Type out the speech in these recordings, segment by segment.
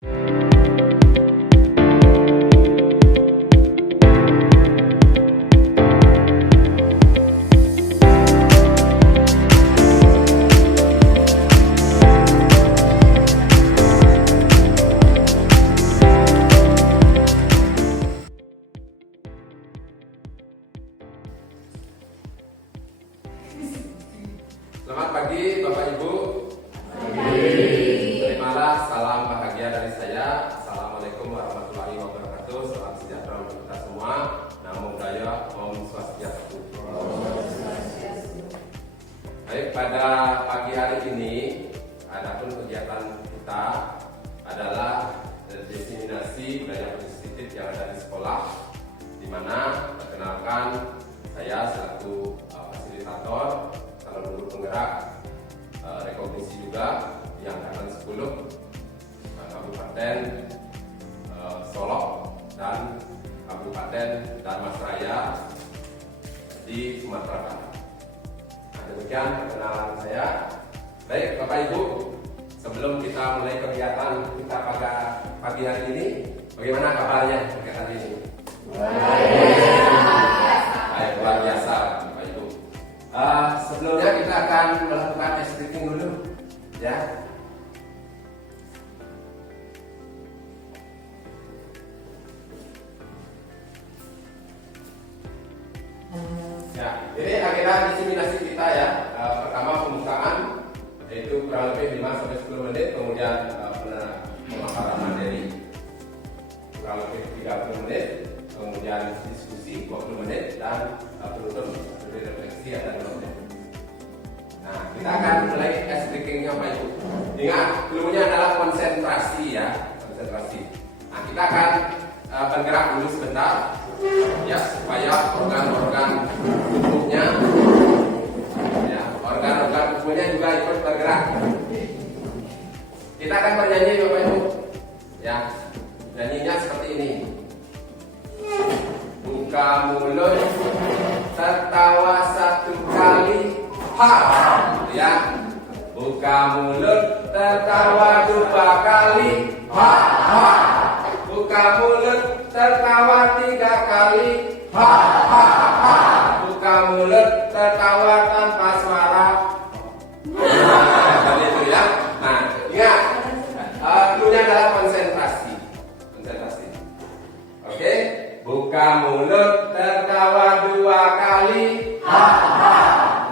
Selamat pagi Bapak Ibu. Terimalah salam bahagia dari saya. Assalamualaikum warahmatullahi wabarakatuh. Salam sejahtera untuk kita semua. Namo Buddhaya, Om Swastiastu. Baik, pada pagi hari ini, adapun kegiatan kita adalah diseminasi budaya positif yang ada di sekolah, di mana perkenalkan saya selaku fasilitator, kalau guru penggerak, rekognisi juga di angkatan 10 Kabupaten Solok dan Kabupaten Dharmasraya di Sumatera Barat. Nah, demikian perkenalan saya. Baik Bapak Ibu, sebelum kita mulai kegiatan kita pada pagi hari ini, bagaimana kabarnya kegiatan ini? Baik, luar biasa Bapak Ibu. Sebelumnya kita akan melakukan stretching dulu, ya. Ya, ini agenda diseminasi kita ya. Pertama pembukaan, yaitu kurang lebih 5-10 menit, kemudian pemaparan materi kurang lebih 30 menit, kemudian diskusi 20 menit, dan penutup refleksi ada 2 menit. Nah, kita akan mulai stretchingnya Pak Ibu. Ingat, dulunya adalah konsentrasi ya, konsentrasi. Nah, kita akan bergerak dulu sebentar, ya, supaya organ-organ tubuhnya, ya, organ-organ tubuhnya juga ikut bergerak. Kita akan bernyanyi Bapak Ibu, ya, nyanyinya seperti ini. Buka mulut, tertawa 1 kali, ha, ya. Buka mulut, tertawa 2 kali, ha, ha. Buka mulut, tertawa 3 kali, ha, ha, ha. Buka mulut, tertawa tanpa suara. Nah, seperti itu ya. Nah, ingat, dulunya adalah konsentrasi. Konsentrasi. Oke, buka mulut, tertawa 2 kali, ha, ha.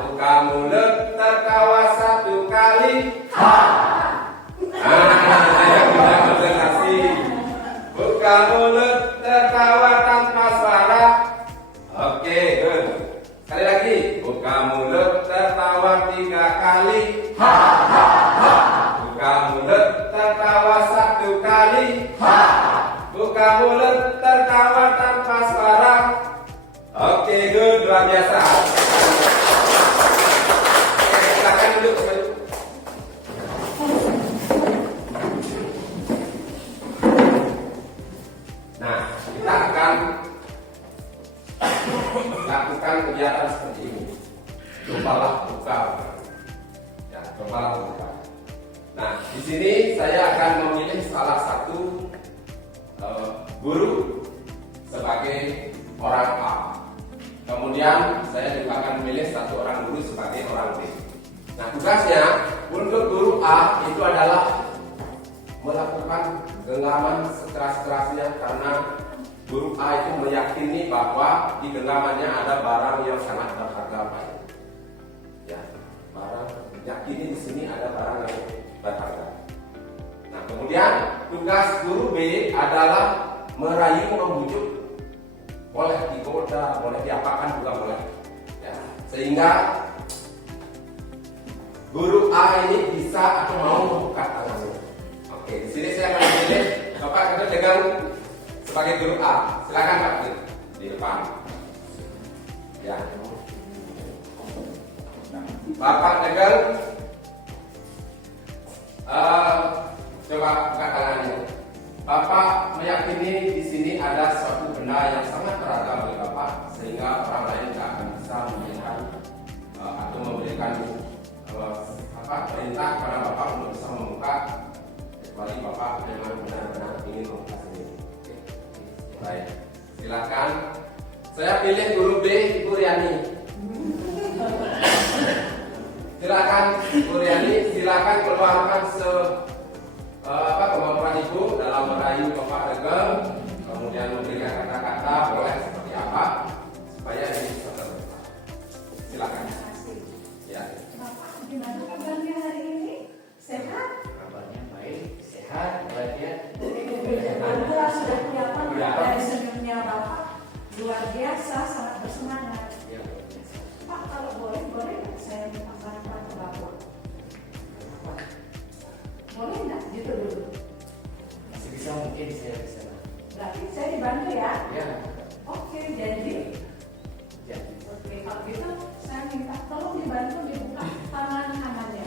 Buka mulut, tertawa 1 kali, ha. Saya bisa konsentrasi. Buka mulut, tertawa tanpa suara. Oke, good. Sekali lagi. Buka mulut, tertawa 3 kali, ha, ha, ha. Buka mulut, tertawa 1 kali, ha. Buka mulut, tertawa tanpa suara. Oke, good, luar biasa. Oke, silakan duduk. Nah, kita akan lakukan kegiatan seperti ini. Cobalah buka. Ya, cobalah buka. Nah, di sini saya akan memilih salah satu guru sebagai orang A. Kemudian saya juga akan memilih 1 orang guru sebagai orang B. Nah, tugasnya untuk guru A itu adalah melakukan genggaman sekeras-kerasnya, karena guru A itu meyakini bahwa di genggamannya ada barang yang sangat berharga. Ya, barang, yakini di sini ada barang yang berharga. Nah, kemudian tugas guru B adalah merayu, membujuk, boleh digoda, boleh diapakan juga boleh. Ya, sehingga guru A ini bisa atau mau membuka tangannya. Oke, di sini saya akan memilih Bapak kita pegang sebagai guru A. Silakan Pak di depan. Ya. Bapak pegang. Coba buka tangannya. Bapak meyakini di sini ada suatu benda yang sangat berharga bagi Bapak, sehingga orang lain tidak akan bisa memberikan atau memberikan perintah kepada Bapak untuk bisa membuka kecuali Bapak memang benar-benar ingin membuka sendiri. Baik, silakan. Saya pilih guru B, Ibu Riani. Silakan, Bu Riani, silakan keluarkan kemampuan Ibu dalam merayu Bapak Regem, kemudian memberikan kata-kata boleh seperti apa supaya ini bisa terbuka. Silakan. Terima kasih. Ya. Bapak, gimana kabarnya hari ini? Sehat? Kabarnya baik, sehat, bahagia. Alhamdulillah sudah kelihatan Ya. dari senyumnya Bapak luar biasa, sangat bersemangat. Ya, Pak, kalau boleh nggak saya minta bantuan ke Bapak? Boleh nggak? Gitu dulu. masih bisa mungkin saya bisa. Berarti saya dibantu ya? Ya, Oke, jadi jadi. oke, kalau gitu saya minta tolong dibantu dibuka tangan kanannya.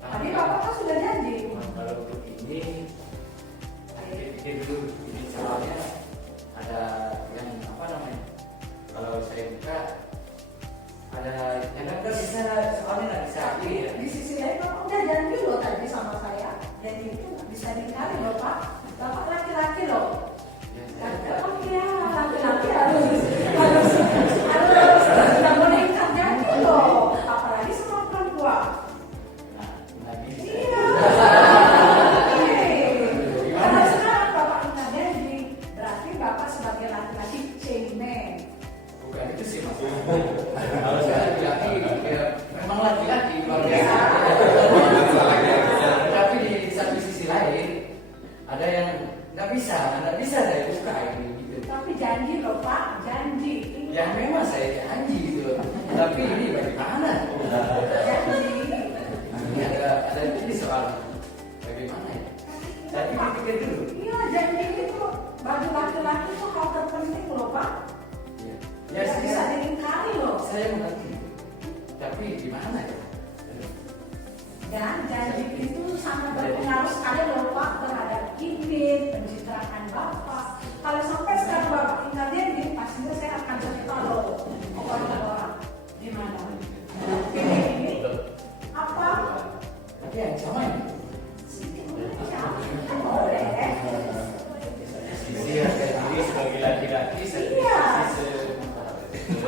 Tadi Bapak kan sudah janji. Kalau untuk ini, saya pikir dulu. Ini soalnya ada yang apa namanya? Kalau saya buka ada yang nggak bisa, soalnya nggak bisa. Tapi di sisi lain Bapak udah janji loh tadi sama saya. Janji itu nggak bisa dikali loh Pak. Bapak laki-laki loh. Ya, saya Oh iya, laki-laki harus tidak boleh ingkar janji loh. Apalagi sama perempuan. nah, nggak bisa. Iya. Karena sekarang Bapak ingkar janji, berarti Bapak sebagai laki-laki cemen. Bukan itu sih mas. Kalau saya laki-laki, ya, memang laki-laki luar biasa. Tapi di satu sisi lain ada yang nggak bisa saya buka ini gitu. Tapi janji loh Pak, janji. Ya memang saya janji gitu. Tapi ini bagaimana? Janji. Ini ada ini soal bagaimana ya? Saya pikir dulu. Iya, janji itu bagi laki-laki itu hal terpenting loh Pak. Ya, Nggak bisa diingkari loh. saya mengerti. Tapi gimana ya? Dan janji itu sangat berpengaruh sekali loh Pak terhadap image, pencitraan Bapak. Kalau sampai sekarang Bapak ingkar janji, pastinya saya akan cerita loh ke orang-orang. Gimana? Pilih ini apa? Tapi yang sama ini. Sedikit aja. Boleh. Iya, jadi sebagai laki-laki Iya.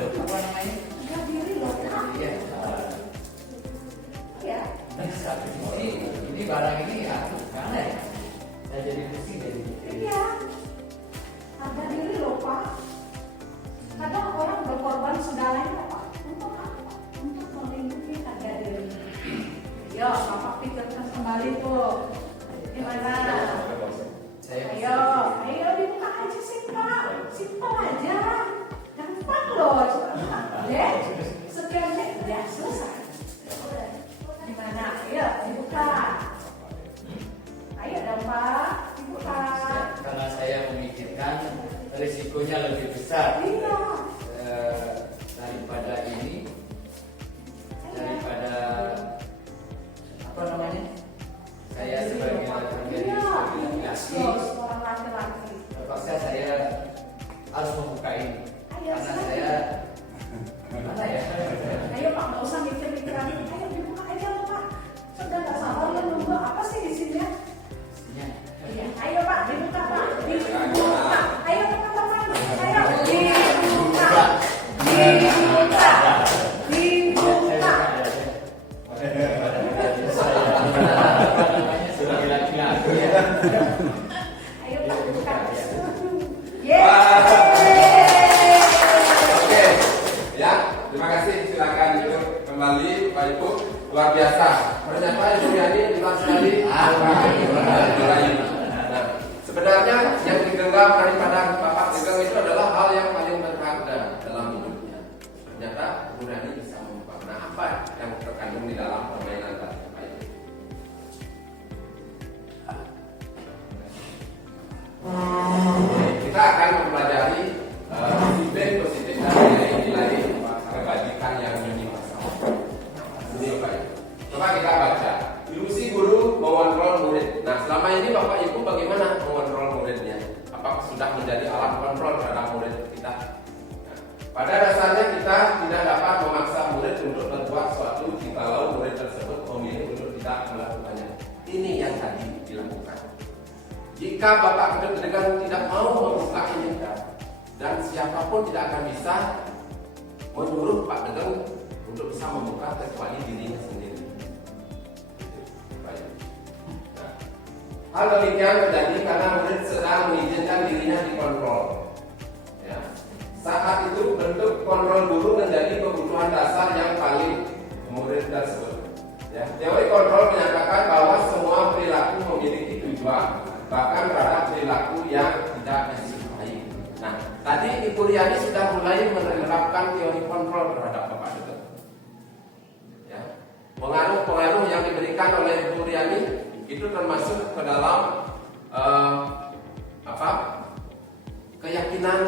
apa namanya? Enggak diri loh Pak. Iya. Iya. Di satu sisi ini barang ini ya karena ya saya jadi pusing jadi Iya. Harga diri loh Pak. Kadang orang berkorban segalanya Pak. Untuk apa? Untuk melindungi harga diri. Yo, Bapak pikirkan kembali tuh. Gimana? saya Ayo dibuka aja sih Pak. Simpel aja. Gampang loh. Ya, sekian deh, udah selesai. Gimana? Ayo dibuka. Ayo dong Pak, dibuka. karena saya memikirkan risikonya lebih besar Iya. daripada ini daripada apa namanya saya sebagai laki-laki Seorang laki-laki. terpaksa saya harus membuka ini Ayo, karena silakan. saya gimana ya Ayo Pak, nggak usah mikir-mikir lagi. Ayo dibuka aja loh Pak. Sudah nggak sabar ya nunggu apa sih di sini? Isinya. Iya. Ayo Pak, dibuka Pak. Dibuka. Ayo teman-teman. Ayo dibuka. Dibuka. Dibuka. sebagai laki-laki ya. Ayo Pak, dibuka. Oke, Yeay. ya, terima kasih. Silakan duduk kembali, Pak Ibu. Luar biasa. Ternyata Ibu Riani luar sekali. Nah, sebenarnya yang digenggam daripada Bapak genggam itu adalah hal yang paling berharga dalam hidupnya. Ternyata Ibu Riani bisa membuka. Nah, apa yang terkandung di dalam permainan tadi, Pak Ibu? Kita akan mempelajari feedback positif dari nilai-nilai kebajikan yang universal. Ini Pak Ibu. Coba kita baca. Ilusi guru mengontrol murid. Nah, selama ini Bapak Ibu bagaimana mengontrol muridnya? Apakah sudah menjadi alat kontrol terhadap murid kita? Nah, pada dasarnya kita tidak dapat memaksa murid untuk berbuat sesuatu jikalau murid tersebut memilih untuk tidak melakukannya. Ini yang tadi dilakukan. Jika Bapak Degan tidak mau membuka ini, dan siapapun tidak akan bisa menyuruh Pak Degan untuk bisa membuka kecuali dirinya sendiri. Baik. Nah, hal demikian terjadi karena murid sedang mengizinkan dirinya dikontrol. Ya. Saat itu bentuk kontrol guru menjadi kebutuhan dasar yang paling murid tersebut. Ya. Teori kontrol menyatakan bahwa semua perilaku memiliki tujuan, bahkan terhadap perilaku yang tidak disukai. Nah, tadi Ibu Riani sudah mulai menerapkan teori kontrol terhadap Bapak Degan. Ya. Pengaruh-pengaruh yang diberikan oleh Ibu Riani itu termasuk ke dalam keyakinan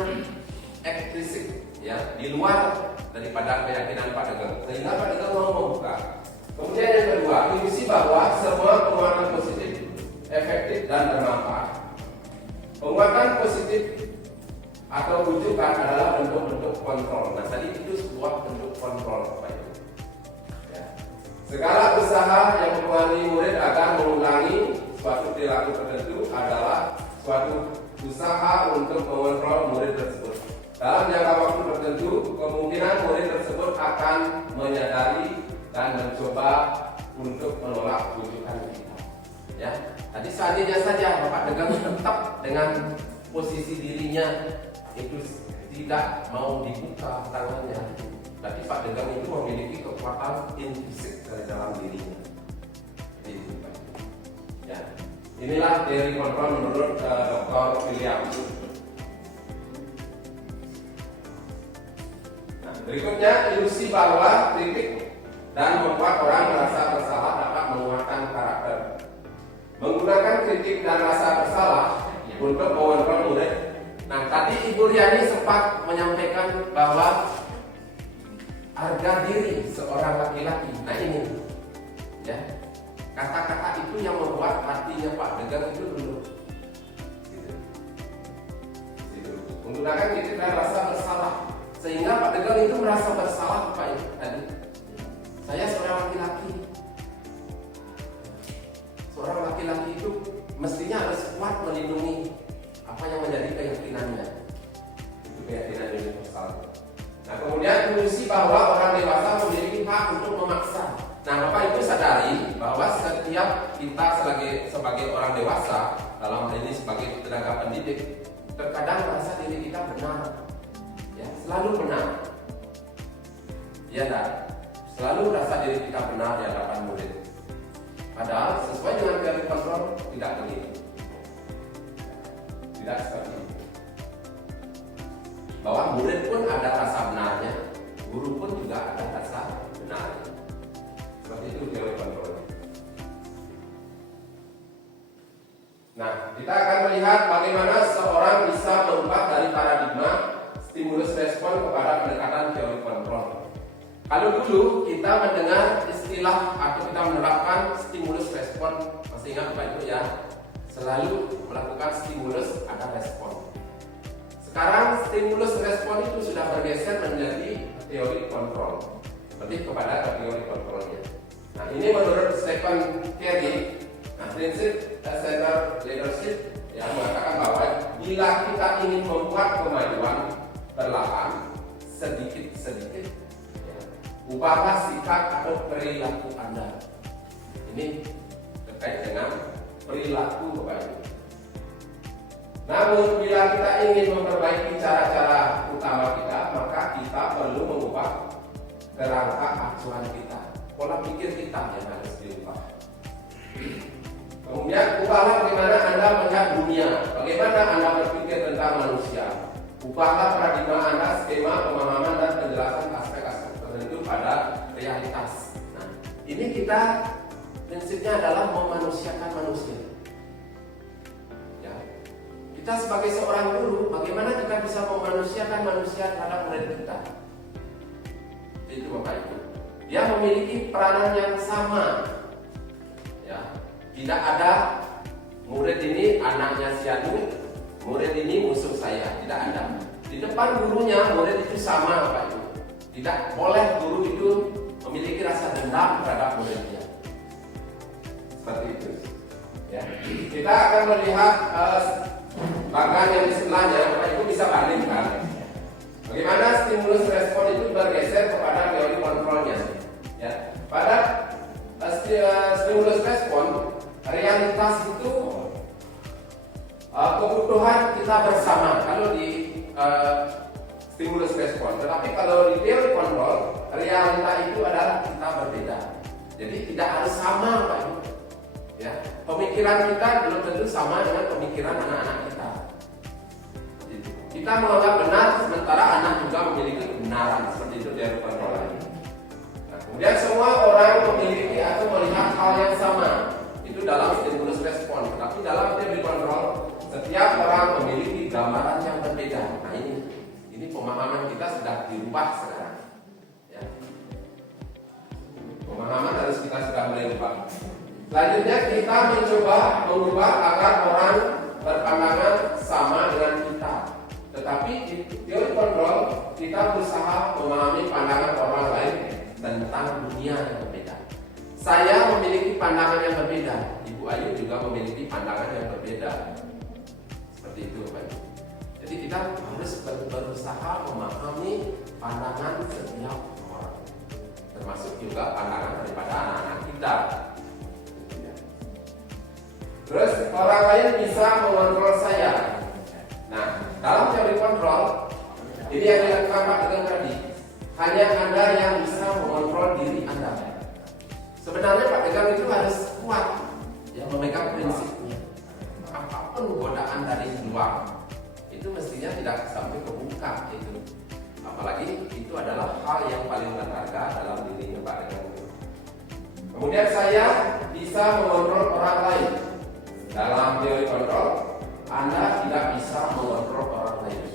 ekstrisik, ya, di luar daripada keyakinan Pak Degan, sehingga Pak Degan mau membuka. Kemudian yang kedua, ilusi bahwa semua penguatan positif efektif dan bermanfaat. Penguatan positif atau rujukan adalah bentuk-bentuk kontrol. Nah, tadi itu sebuah bentuk kontrol, Pak Ibu. Ya. Segala usaha yang mempengaruhi murid agar mengulangi suatu perilaku tertentu adalah suatu usaha untuk mengontrol murid tersebut. Dalam jangka waktu tertentu, kemungkinan murid tersebut akan menyadari dan mencoba untuk menolak rujukan kita. Ya, tadi seandainya saja Bapak Degan tetap dengan posisi dirinya itu tidak mau dibuka tangannya, tapi Pak Degan itu memiliki kekuatan intrinsik dari dalam dirinya. Itu, Pak. Ya, inilah teori kontrol menurut Dr. Williams. Nah, berikutnya ilusi bahwa kritik dan membuat orang merasa bersalah dapat menguatkan karakter. Menggunakan kritik dan rasa bersalah untuk mengontrol murid. Nah, tadi Ibu Riani sempat menyampaikan bahwa harga diri seorang laki-laki. Nah, ini, ya, kata-kata itu yang membuat hatinya Pak Degan itu dulu. Gitu. Menggunakan kritik dan rasa bersalah, sehingga Pak Degan itu merasa bersalah, Pak, tadi. Saya seorang laki-laki. Seorang laki-laki itu mestinya harus kuat melindungi apa yang menjadi keyakinannya. Itu keyakinan universal. Nah, kemudian ilusi bahwa orang dewasa memiliki hak untuk memaksa. Nah, Bapak Ibu sadari bahwa setiap kita sebagai orang dewasa, dalam hal ini sebagai tenaga pendidik, terkadang merasa diri kita benar. Ya, selalu benar. Ya, tak? Selalu rasa diri kita benar di hadapan murid. Padahal sesuai dengan teori kontrol tidak begitu. Tidak seperti itu. Bahwa murid pun ada rasa benarnya, guru pun juga ada rasa benarnya. Seperti itu teori kontrol. Nah, kita akan melihat bagaimana seorang bisa berubah dari paradigma stimulus respon kepada pendekatan teori kontrol. Kalau dulu kita mendengar istilah atau kita menerapkan stimulus respon, masih ingat Bapak Ibu ya, selalu melakukan stimulus ada respon. Sekarang stimulus respon itu sudah bergeser menjadi teori kontrol, lebih kepada teori kontrolnya. Nah, ini menurut Stephen Covey, prinsip center leadership yang mengatakan bahwa bila kita ingin membuat kemajuan perlahan, sedikit-sedikit, ubahlah sikap atau perilaku Anda. Ini terkait dengan perilaku Bapak Ibu. Namun bila kita ingin memperbaiki cara-cara utama kita, maka kita perlu mengubah kerangka acuan kita, pola pikir kita yang harus diubah. Kemudian ubahlah bagaimana Anda melihat dunia, bagaimana Anda berpikir tentang manusia. Ubahlah paradigma Anda, skema pemahaman dan penjelasan aspek-aspek tertentu pada realitas. Nah, ini kita prinsipnya adalah memanusiakan manusia. Ya. Kita sebagai seorang guru, bagaimana kita bisa memanusiakan manusia terhadap murid kita? Itu Bapak Ibu. Dia memiliki peranan yang sama. Ya. Tidak ada murid ini anaknya si Anu, murid ini musuh saya. Tidak ada. Di depan gurunya murid itu sama Bapak Ibu. Tidak boleh guru itu memiliki rasa dendam terhadap muridnya. Seperti itu. Ya. Kita akan melihat bagian yang di sebelahnya, Bapak Ibu bisa bandingkan bagaimana stimulus respon itu bergeser kepada teori kontrolnya. Ya. Pada stimulus respon, realitas itu kebutuhan kita bersama kalau di stimulus respon. Tetapi kalau di teori kontrol, realita itu adalah kita berbeda. Jadi tidak harus sama, Pak Ibu. Ya, pemikiran kita belum tentu sama dengan pemikiran anak-anak kita. Kita menganggap benar, sementara anak juga memiliki kebenaran. Seperti itu teori kontrol ini. Nah, kemudian semua orang memiliki atau melihat hal yang sama. Itu dalam stimulus respon. Tetapi dalam teori kontrol, setiap orang memiliki gambaran yang berbeda. Nah ini pemahaman kita sudah dirubah sekarang. Ya. Pemahaman harus kita sudah mulai rubah. Selanjutnya kita mencoba mengubah agar orang berpandangan sama dengan kita. Tetapi di teori kontrol kita berusaha memahami pandangan orang lain tentang dunia yang berbeda. Saya memiliki pandangan yang berbeda. Ibu Ayu juga memiliki pandangan yang berbeda. Seperti itu, Pak Ibu. Jadi kita harus berusaha memahami pandangan setiap orang, termasuk juga pandangan daripada anak-anak kita. Terus orang lain bisa mengontrol saya. Nah, dalam teori kontrol, ini yang dilakukan Pak Tegang tadi, hanya Anda yang bisa mengontrol diri Anda. Sebenarnya Pak Tegang itu harus kuat, yang memegang prinsipnya. Apapun godaan dari luar, itu mestinya tidak sampai kebuka itu. Apalagi itu adalah hal yang paling berharga dalam dirinya Pak Tegang. Kemudian saya bisa mengontrol orang lain. Dalam teori kontrol, Anda tidak bisa mengontrol orang lain,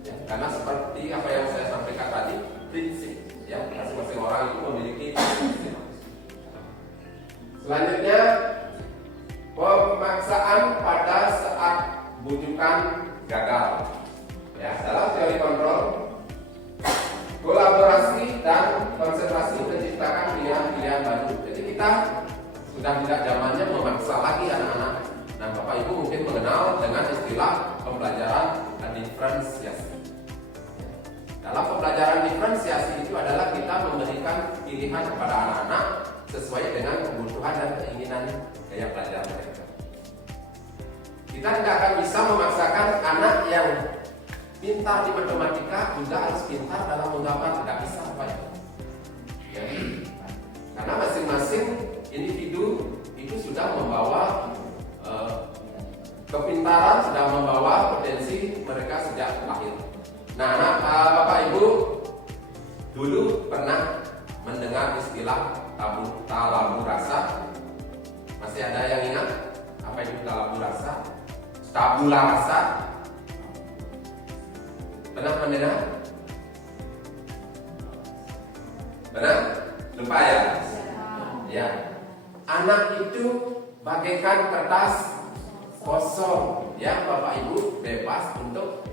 ya, karena seperti apa yang saya sampaikan tadi, prinsip, ya, masing-masing orang itu memiliki prinsip. Selanjutnya, pemaksaan pada saat bujukan gagal. Ya, dalam teori kontrol, kolaborasi dan konsentrasi menciptakan pilihan-pilihan baru. Jadi kita sudah tidak zamannya memaksa lagi anak-anak. Nah, Bapak Ibu mungkin mengenal dengan istilah pembelajaran diferensiasi. Dalam pembelajaran diferensiasi itu adalah kita memberikan pilihan kepada anak-anak sesuai dengan kebutuhan dan keinginan gaya belajar mereka. Kita tidak akan bisa memaksakan anak yang pintar di matematika juga harus pintar dalam menggambar, tidak bisa, Pak Ibu. Jadi, karena masing-masing individu itu sudah membawa kepintaran, sudah membawa potensi mereka sejak lahir. Nah, Bapak Ibu dulu pernah mendengar istilah tabula rasa? Masih ada yang ingat apa itu tabula rasa? Tabula rasa? Pernah mendengar? Benar? Lupa ya? Ya. Anak itu bagaikan kertas kosong, ya, Bapak Ibu bebas untuk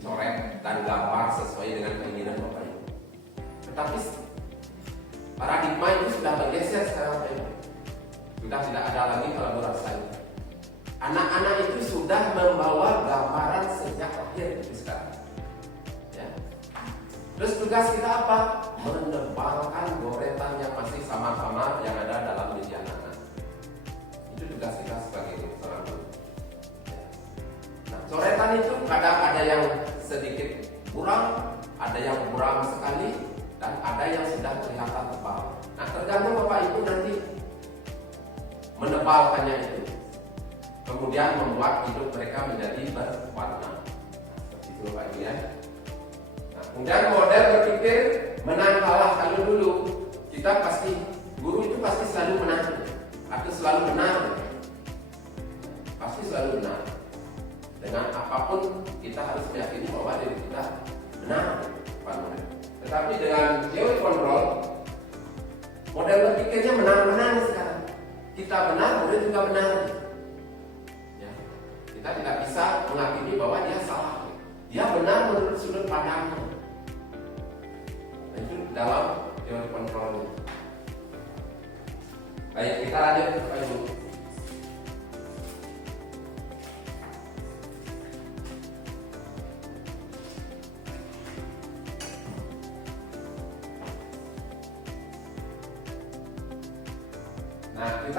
coret dan gambar sesuai dengan keinginan Bapak Ibu. Tetapi paradigma itu sudah bergeser sekarang, Bapak Ibu. Sudah tidak ada lagi kolaborasi. Anak-anak itu sudah membawa gambaran sejak lahir sekarang. Ya. Terus tugas kita apa? Menebalkan goretan yang masih samar-samar yang ada dalam diri anak-anak. Itu tugas kita sebagai seorang guru. Nah, coretan itu kadang ada yang sedikit kurang, ada yang kurang sekali, dan ada yang sudah kelihatan tebal. Nah, tergantung Bapak Ibu nanti menebalkannya itu, kemudian membuat hidup mereka menjadi berwarna. Seperti itu Bapak Ibu ya. Nah, kemudian model berpikir menang kalah. Kalau dulu kita pasti, guru itu pasti selalu menang atau selalu benar, pasti selalu benar. Dengan apapun kita harus meyakini bahwa diri kita benar. Tetapi dengan teori kontrol, model berpikirnya menang-menang sekarang. Kita benar, murid juga benar. Ya. Kita tidak bisa menghakimi bahwa dia salah. Dia benar menurut sudut pandangnya. Nah, itu dalam teori kontrol. Baik, kita lanjut Bapak Ibu.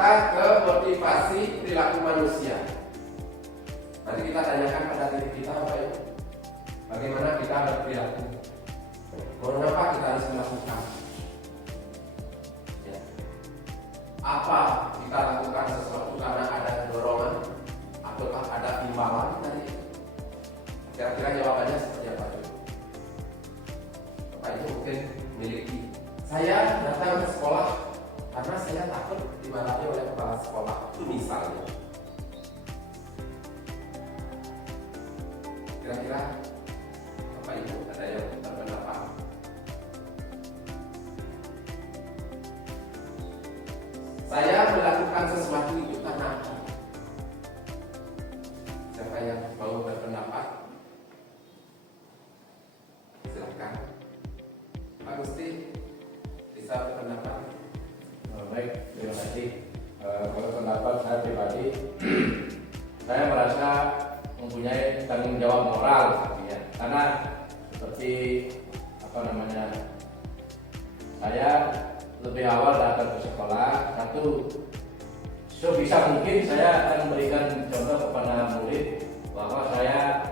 kita ke motivasi perilaku manusia. Nanti kita tanyakan pada diri kita, Bapak Ibu, bagaimana kita berperilaku, mengapa kita harus melakukan, ya. Apa kita lakukan sesuatu karena ada dorongan ataukah ada imbalan tadi? Kira-kira jawabannya seperti apa? Bapak Ibu mungkin memiliki. Saya datang ke sekolah karena saya takut dimarahi oleh kepala sekolah, itu misalnya. Kira-kira Bapak Ibu ada yang berpendapat? Saya melakukan sesuatu itu karena apa? Siapa yang mau berpendapat? Silakan. Pak Gusti bisa berpendapat? Baik, terima kasih. Kalau pendapat saya pribadi, saya merasa mempunyai tanggung jawab moral, artinya. Karena seperti saya lebih awal datang ke sekolah. Satu, sebisa mungkin saya akan memberikan contoh kepada murid bahwa saya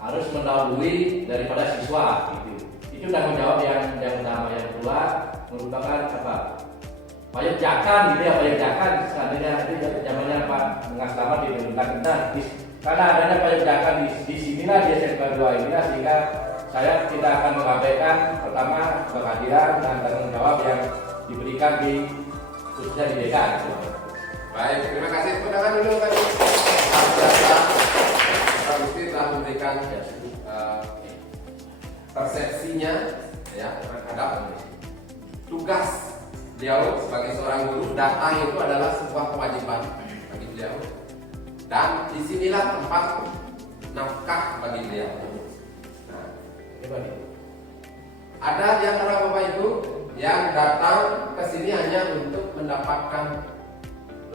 harus mendahului daripada siswa, gitu. Itu tanggung jawab yang utama. Yang kedua merupakan payung jakan, gitu ya, payung jakan. Seandainya nanti zamannya Pak Mengas Selamat dibentukkan kita, karena adanya payung jakan di sinilah di SMK 2 inilah, sehingga saya tidak akan mengabaikan pertama kehadiran dan tanggung jawab yang diberikan khususnya di DK. Baik, terima kasih. Tepuk tangan dulu Pak Gusti telah memberikan persepsinya ya terhadap tugas beliau sebagai seorang guru. Datang itu adalah sebuah kewajiban bagi beliau, dan disinilah tempat nafkah bagi beliau. Nah, ada di antara Bapak Ibu yang datang ke sini hanya untuk mendapatkan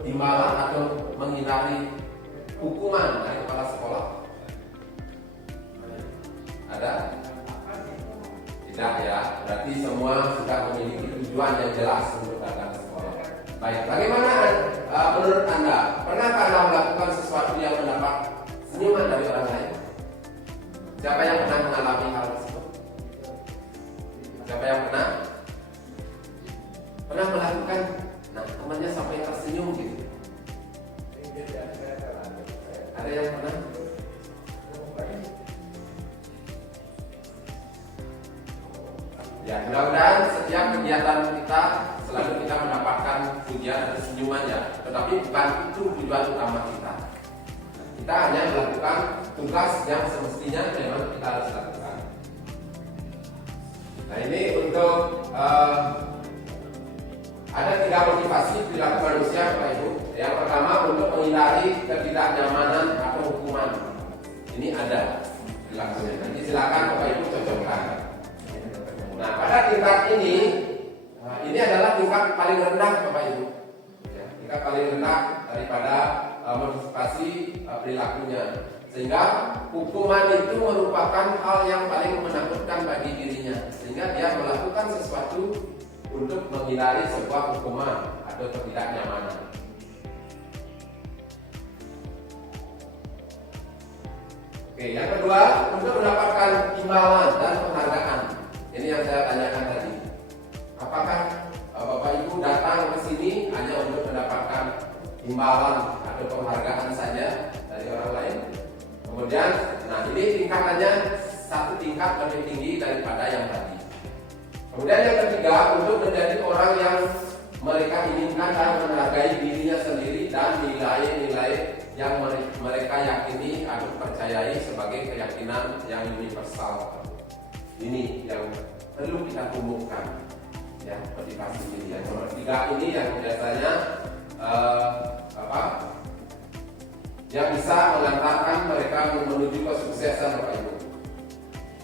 imbalan atau menghindari hukuman dari kepala sekolah. Ada? Tidak ya, berarti semua sudah memiliki tujuan yang jelas untuk datang ke sekolah. Baik, bagaimana menurut Anda? Pernahkah Anda melakukan sesuatu yang mendapat senyuman dari orang lain? Siapa yang pernah mengalami hal tersebut? Siapa yang pernah melakukan? Nah, temannya sampai tersenyum gitu. Ada yang pernah? Ya, mudah-mudahan setiap kegiatan kita selalu kita mendapatkan pujian atau senyuman ya. Tetapi bukan itu tujuan utama kita. Kita hanya melakukan tugas yang semestinya memang kita harus lakukan. Nah, ini untuk ada 3 motivasi perilaku manusia, Bapak Ibu. Yang pertama untuk menghindari ketidaknyamanan atau hukuman. Ini ada perilakunya. Nanti silakan Bapak Ibu cocokkan. Nah, pada tingkat ini adalah tingkat paling rendah Bapak Ibu. Ya, tingkat paling rendah daripada motivasi perilakunya. Sehingga hukuman itu merupakan hal yang paling menakutkan bagi dirinya. Sehingga dia melakukan sesuatu untuk menghindari sebuah hukuman atau ketidaknyamanan. Oke, yang kedua untuk mendapatkan imbalan dan penghargaan. Ini yang saya tanyakan tadi. Apakah Bapak Ibu datang ke sini hanya untuk mendapatkan imbalan atau penghargaan saja dari orang lain? Kemudian, nah ini tingkatannya satu tingkat lebih tinggi daripada yang tadi. Kemudian yang ketiga, untuk menjadi orang yang mereka inginkan dan menghargai dirinya sendiri dan nilai-nilai yang mereka yakini atau percayai sebagai keyakinan yang universal. Ini yang perlu kita tumbuhkan, ya, motivasi ini. Yang nomor 3 ini yang biasanya yang bisa mengantarkan mereka menuju kesuksesan, Bapak Ibu.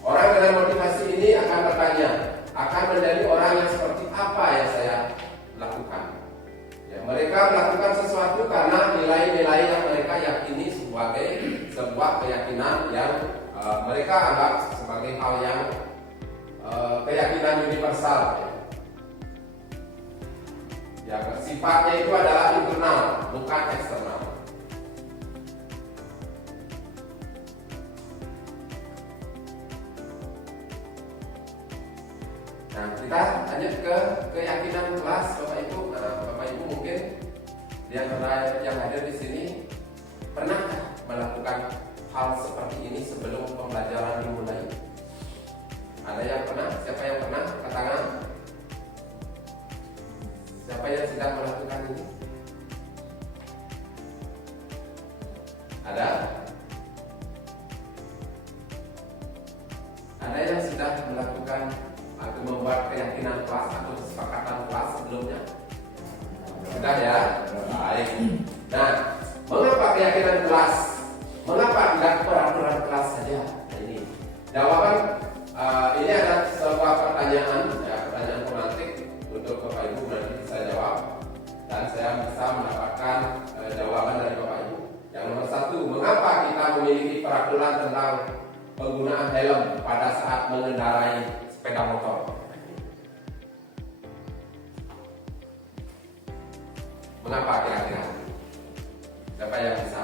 Orang dengan motivasi ini akan bertanya, akan menjadi orang yang seperti apa yang saya lakukan. Ya, mereka melakukan sesuatu karena nilai-nilai yang mereka yakini sebagai sebuah keyakinan yang mereka anggap sebagai hal yang keyakinan universal. Ya, bersifat sifatnya itu adalah internal, bukan eksternal. Nah, kita lanjut ke keyakinan kelas, Bapak Ibu. Nah, Bapak Ibu mungkin yang hadir di sini pernahkah melakukan hal seperti ini sebelum pembelajaran dimulai? Ada yang pernah? Siapa yang pernah? Angkat tangan. Siapa yang sudah melakukan ini? Ada? Ada yang sudah melakukan atau membuat keyakinan kelas atau kesepakatan kelas sebelumnya? Sudah ya? Baik. Nah, mengapa keyakinan kelas? Mengapa tidak peraturan kelas saja? Nah, ini jawaban. Ini ada sebuah pertanyaan, ya, pertanyaan pemantik untuk Bapak Ibu nanti bisa jawab, dan saya bisa mendapatkan jawaban dari Bapak Ibu. Yang nomor satu, mengapa kita memiliki peraturan tentang penggunaan helm pada saat mengendarai sepeda motor? Mengapa kira-kira? Siapa yang bisa?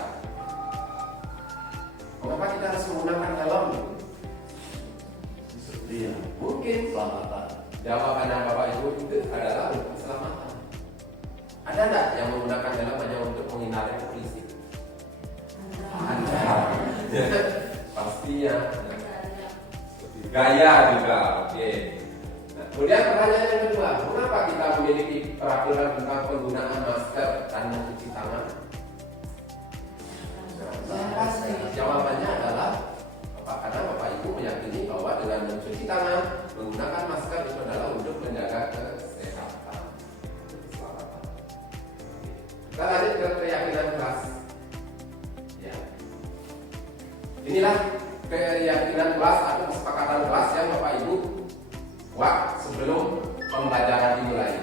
Mengapa kita harus menggunakan helm? Iya, Mungkin selamatan. jawabannya Bapak Ibu itu adalah untuk keselamatan. Ada enggak yang menggunakan helm hanya untuk menghindari polisi? Ada. Pastinya. Gaya juga, oke. Nah, kemudian pertanyaan yang kedua, mengapa kita memiliki peraturan tentang penggunaan masker dan mencuci tangan? Nah, pasti jawabannya adalah karena Bapak Ibu meyakini bahwa dengan mencuci tangan, menggunakan masker itu adalah untuk menjaga kesehatan, keselamatan. Kita lanjut ke keyakinan kelas. Ya. Inilah keyakinan kelas atau kesepakatan kelas yang Bapak Ibu buat sebelum pembelajaran dimulai.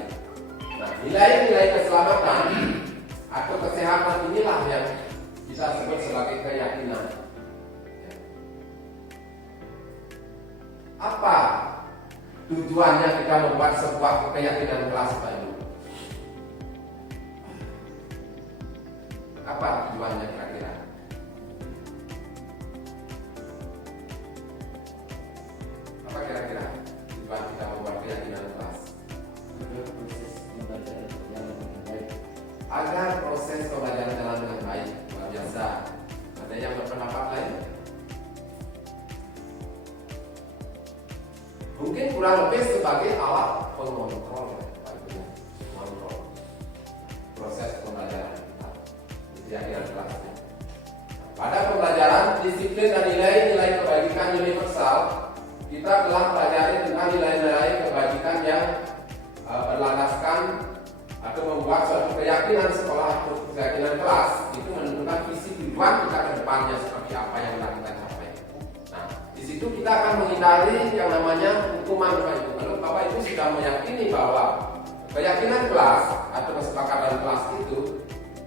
Nah, nilai-nilai keselamatan atau kesehatan inilah yang kita sebut sebagai keyakinan. Apa tujuannya kita membuat sebuah keyakinan kelas, Pak Ibu? Apa tujuannya kira-kira? Apa kira-kira tujuan kita membuat keyakinan kelas? Agar proses pembelajaran jalan dengan baik. Luar biasa. Ada yang berpendapat lain? Mungkin kurang lebih sebagai alat pengontrol, mengontrol proses pembelajaran kita. Itu keyakinan kelasnya. Pada pembelajaran disiplin dan nilai-nilai kebajikan universal, kita telah pelajari tentang nilai-nilai kebajikan yang berlandaskan atau membuat suatu keyakinan sekolah atau keyakinan kelas itu menentukan visi tujuan kita ke depannya seperti apa yang akan kita capai. Nah, di situ kita akan menghindari yang namanya hukuman, Bapak Ibu. Kalau Bapak Ibu sudah meyakini bahwa keyakinan kelas atau kesepakatan kelas itu,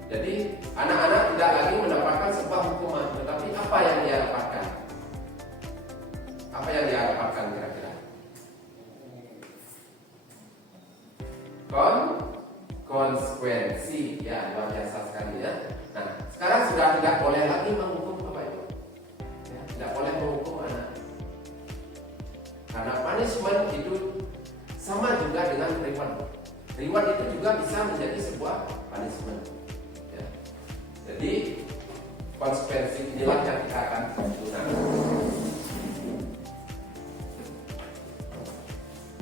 jadi anak-anak tidak lagi mendapatkan sebuah hukuman, tetapi apa yang dia dapatkan? Apa yang dia dapatkan kira-kira? Konsekuensi, ya, luar biasa sekali ya. Nah, sekarang sudah tidak boleh lagi menghukum Bapak Ibu, ya, tidak boleh menghukum anak. Karena punishment itu sama juga dengan reward. Reward itu juga bisa menjadi sebuah punishment. Ya. Jadi konsekuensi inilah yang kita akan gunakan.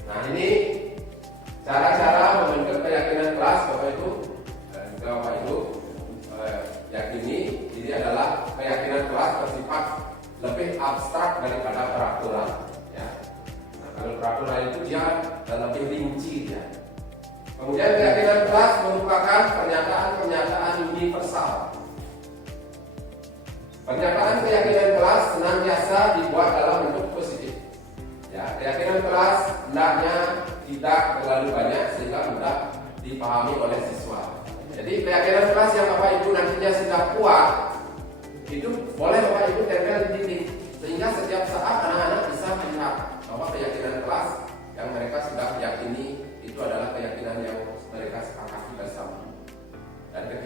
Nah, ini cara-cara membentuk keyakinan kelas, Bapak Ibu. Jika Bapak Ibu yakini ini adalah keyakinan kelas bersifat lebih abstrak daripada peraturan. Ya. Nah, kalau peraturan itu dia lebih rinci ya. Kemudian keyakinan kelas merupakan pernyataan-pernyataan universal. Pernyataan keyakinan kelas senantiasa dibuat dalam bentuk positif. Ya, keyakinan kelas hendaknya tidak terlalu banyak sehingga mudah dipahami oleh siswa. Jadi keyakinan kelas yang Bapak Ibu nantinya sudah kuat, itu boleh Bapak Ibu tempel di dinding sehingga setiap saat anak-anak bisa melihat bahwa keyakinan kelas yang mereka sudah yakini itu adalah keyakinan yang mereka sepakati bersama.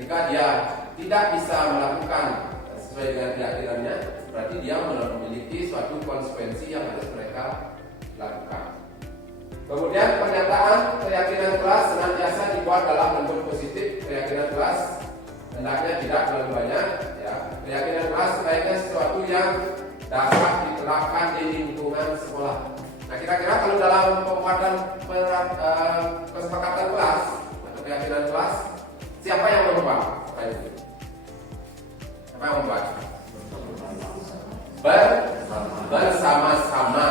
ketika dia tidak bisa melakukan sesuai dengan keyakinannya, berarti dia memiliki suatu konsekuensi yang harus mereka lakukan. Kemudian pernyataan keyakinan kelas senantiasa dibuat dalam bentuk positif. Keyakinan kelas hendaknya tidak terlalu banyak. Ya. Keyakinan kelas sebaiknya sesuatu yang dapat diterapkan di lingkungan sekolah. Nah, kira-kira kalau dalam pembuatan kesepakatan kelas atau keyakinan kelas, siapa yang membuat? Siapa yang membuat? Bersama-sama,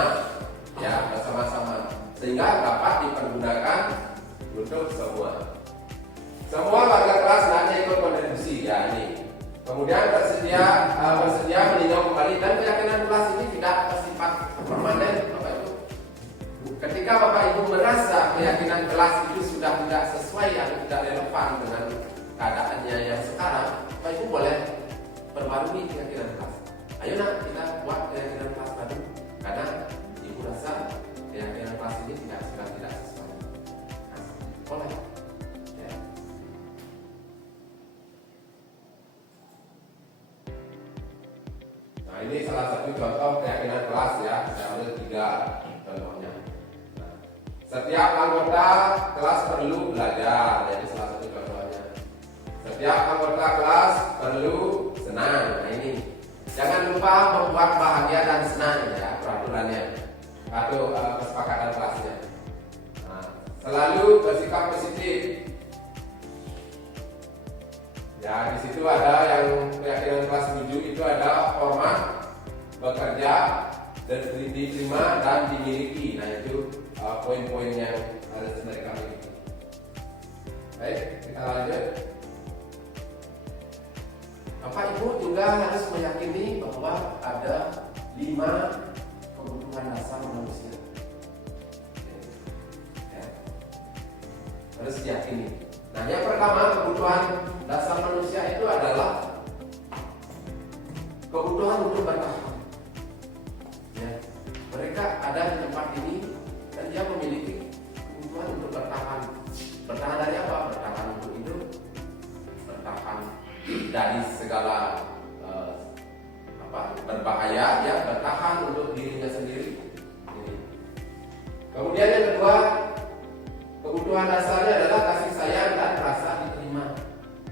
ya, bersama-sama, sehingga dapat dipergunakan untuk semua. Semua warga kelas hendaknya ikut kontribusi, ya ini. Kemudian bersedia meninjau kembali, dan keyakinan kelas ini tidak bersifat permanen, Bapak Ibu. Ketika Bapak Ibu merasa keyakinan kelas itu sudah tidak sesuai atau tidak relevan dengan keadaannya yang sekarang, Bapak Ibu boleh perbarui keyakinan kelas. Ayo nak, kita buat keyakinan kelas baru, karena Ibu rasa keyakinan kelas ini sudah tidak sesuai. Nah, boleh. Ya. Nah, ini salah satu contoh keyakinan kelas, ya. Saya ambil 3 contohnya. Nah, setiap anggota kelas perlu belajar, jadi salah satu contohnya. Setiap anggota kelas perlu senang. Nah, ini. Jangan lupa membuat bahagia dan senang, ya, peraturannya atau kesepakatan kelasnya. Nah, selalu bersikap positif. Ya, di situ ada yang keyakinan kelas 7 itu ada hormat, bekerja, dan diterima dan dimiliki. Nah, itu poin-poin yang harus mereka miliki. Baik, kita lanjut. Bapak Ibu juga harus meyakini bahwa ada 5 kebutuhan dasar manusia. Ya. Harus diyakini. Nah, yang pertama, kebutuhan dasar manusia itu adalah kebutuhan untuk bertahan. Ya. Mereka ada di tempat ini dan dia memiliki kebutuhan untuk bertahan. Bertahan dari apa? Bertahan untuk hidup, bertahan dari segala berbahaya, ya, bertahan untuk dirinya sendiri. Kemudian yang kedua, kebutuhan dasarnya adalah kasih sayang dan rasa diterima.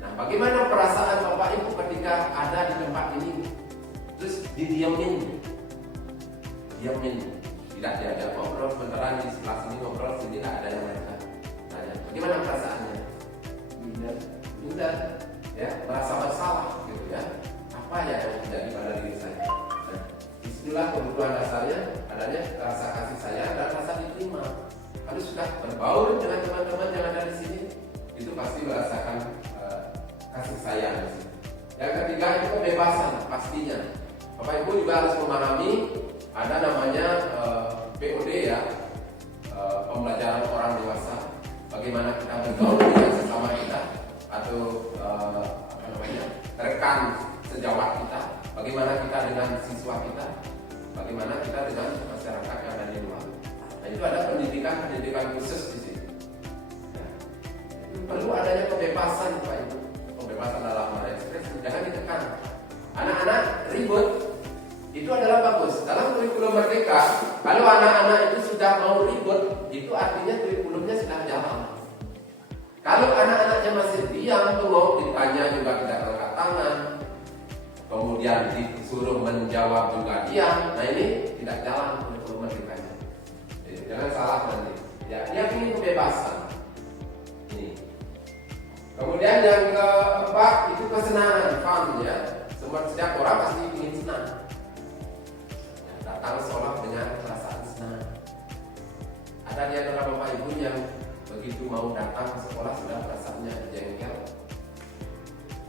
Nah, bagaimana perasaan Bapak Ibu ketika ada di tempat ini, terus didiamin, tidak diajak ngobrol, sementara di sebelah sini ngobrol, sini tidak ada yang mereka tanya. Bagaimana perasaannya? Minder, ya, merasa bersalah, gitu ya. Apa ya yang terjadi pada diri saya? Nah, disitulah kebutuhan dasarnya adanya rasa kasih sayang dan rasa diterima. Kalau sudah berbaur dengan teman-teman yang ada di sini, itu pasti merasakan kasih sayang. Yang ketiga itu kebebasan, pastinya. Bapak Ibu juga harus memahami ada namanya POD, ya, pembelajaran orang dewasa. Bagaimana kita bergaul dengan sesama kita atau rekan sejawat kita, bagaimana kita dengan siswa kita, bagaimana kita dengan masyarakat yang ada di luar. Nah, itu ada pendidikan khusus di sini. Nah, itu perlu adanya kebebasan, Pak Ibu. Kebebasan dalam berekspresi, jangan ditekan. Anak-anak ribut itu adalah bagus. Dalam kurikulum Merdeka, kalau anak-anak itu sudah mau ribut, itu artinya kurikulumnya sudah jalan. Kalau anak-anaknya masih diam, bengong, ditanya juga tidak angkat tangan, kemudian disuruh menjawab juga diam, nah ini tidak jalan kurikulum Merdekanya. Jangan salah nanti. Ya, dia ingin kebebasan. Ini. Kemudian yang keempat itu kesenangan, fun, ya. Setiap orang pasti ingin senang. Ya, datang sekolah dengan perasaan senang. Ada di antara Bapak Ibu yang begitu mau datang ke sekolah sudah perasaannya jengkel.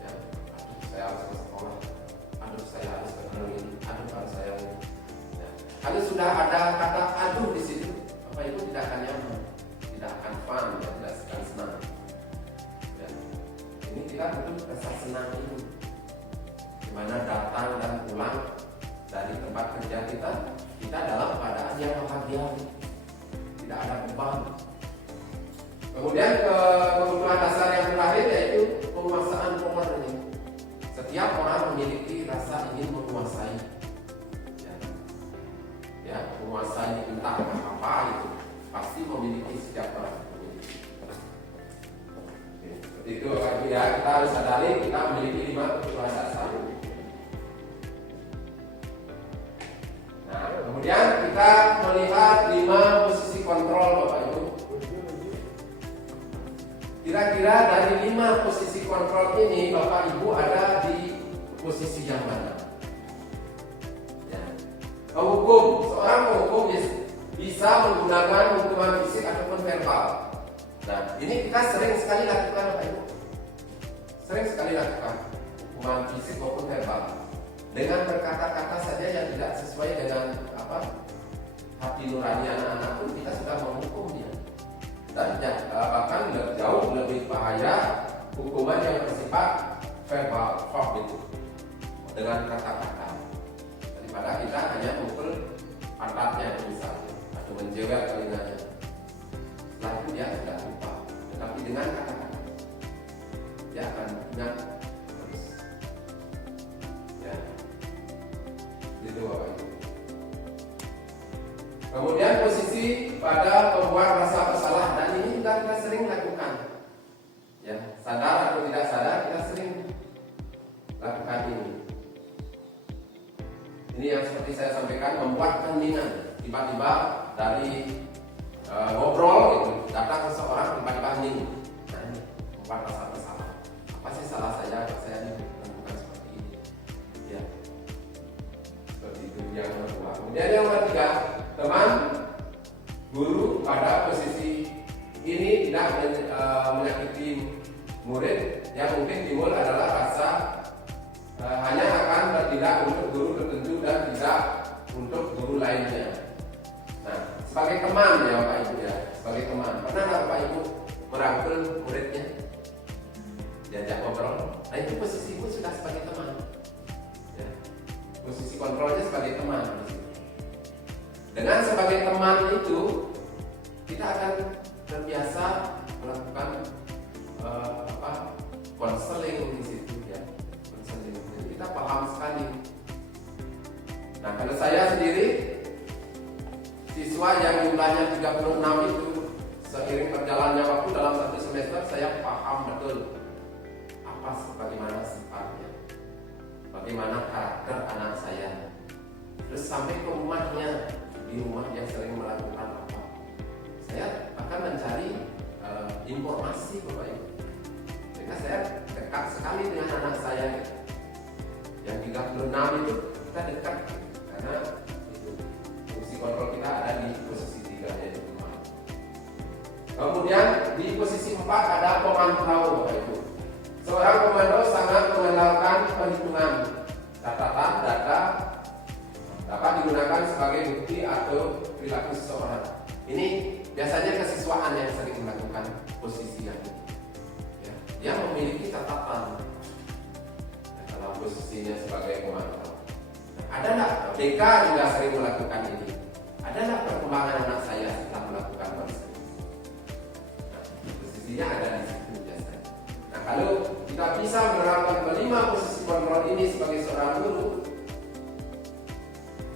Ya, saya harus ke sekolah. Saya harus ketemu ini. Harus saya ini. Ya. Kalau sudah ada kata aduh di situ, Bapak Ibu tidak akan nyaman, tidak akan fun, ya, tidak akan senang. Ya. Ini kita butuh rasa senang ini. Dimana datang dan pulang dari tempat kerja kita dalam keadaan yang bahagia, tidak ada beban. Kemudian kebutuhan dasar yang terakhir yaitu penguasaan power ini. Setiap orang memiliki rasa ingin menguasai, ya menguasai entah apa itu pasti memiliki setiap orang. Seperti itu Bapak Ibu ya, kita harus sadari kita memiliki 5 kebutuhan dasar. Nah, kemudian kita melihat 5 posisi kontrol Bapak Ibu. Kira-kira dari 5 posisi kontrol ini Bapak Ibu ada di posisi yang mana? Ya. Penghukum, seorang penghukum bisa menggunakan hukuman fisik ataupun verbal. Nah, ini kita sering sekali lakukan Bapak Ibu. Sering sekali lakukan hukuman fisik maupun verbal. Dengan berkata-kata saja yang tidak sesuai dengan hati nurani anak-anak pun kita sudah menghukum dia. Dan bahkan jauh lebih bahaya hukuman yang bersifat verbal, itu dengan kata-kata daripada kita hanya memukul pantatnya misalnya atau menjewer telinganya. Setelah itu dia tidak lupa, tetapi dengan kata-kata dia akan ingat terus. Ya, itu Bapak Ibu. Kemudian posisi pada pembuat rasa bersalah, dan ini juga kita sering lakukan. Ya, sadar atau tidak sadar kita sering lakukan ini. Ini yang seperti saya sampaikan, membuat keheningan. Tiba-tiba dari ngobrol itu datang seseorang tiba-tiba hening. Nah, ini membuat rasa bersalah. Apa sih salah saya? Saya melakukan seperti ini. Ya, seperti itu yang kedua. Kemudian yang ketiga, teman guru pada posisi ini tidak menyakiti murid. Yang mungkin timbul adalah rasa hanya akan bertindak untuk guru tertentu dan tidak untuk guru lainnya. Nah, sebagai teman ya Bapak Ibu ya, sebagai teman, pernah Bapak Ibu merangkul muridnya, diajak ngobrol? Nah, itu posisi Ibu sudah sebagai teman. Ya. Posisi kontrolnya sebagai teman. Dengan sebagai teman itu kita akan terbiasa melakukan konseling di situ ya, konseling. Jadi kita paham sekali. Nah, kalau saya sendiri siswa yang jumlahnya 36 itu seiring berjalannya waktu dalam 1 semester saya paham betul bagaimana sifatnya, bagaimana karakter anak saya. Terus sampai ke rumahnya, di rumah dia sering melakukan apa, saya akan mencari informasi Bapak Ibu. Sehingga saya dekat sekali dengan anak saya gitu. Yang 36 itu kita dekat karena itu fungsi kontrol kita ada di posisi 3 yaitu teman. Kemudian di posisi 4 ada pemantau Bapak Ibu. Seorang komando sangat mengandalkan perhitungan catatan data dapat digunakan sebagai bukti atau perilaku seseorang. Ini biasanya kesiswaan yang sering melakukan posisi yang ini. Ya, dia memiliki catatan dalam posisinya sebagai komando. Ada nggak? BK juga sering melakukan ini. Ada nggak perkembangan anak saya setelah melakukan posisi? Nah, posisinya ada di situ biasanya. Nah, kalau kita bisa menerapkan kelima posisi kontrol ini sebagai seorang guru,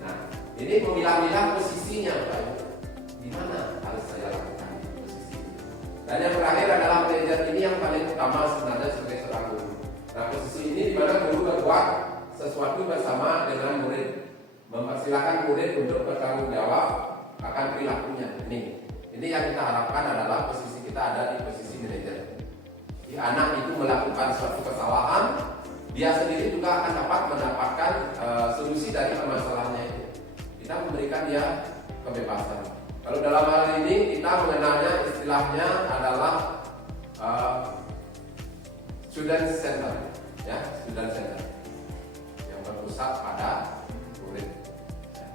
nah ini memilah-milah posisinya Pak Ibu. Di mana harus saya lakukan posisi ini? Dan yang terakhir adalah manajer ini yang paling utama sebenarnya sebagai seorang guru. Nah, posisi ini di mana guru berbuat sesuatu bersama dengan murid, mempersilahkan murid untuk bertanggung jawab akan perilakunya. Ini yang kita harapkan adalah posisi kita ada di posisi manajer. Di anak itu melakukan suatu kesalahan, dia sendiri juga akan dapat mendapatkan solusi dari permasalahannya itu. Kita memberikan dia kebebasan. Kalau dalam hal ini kita mengenalnya istilahnya adalah student center, ya, student center yang berpusat pada murid.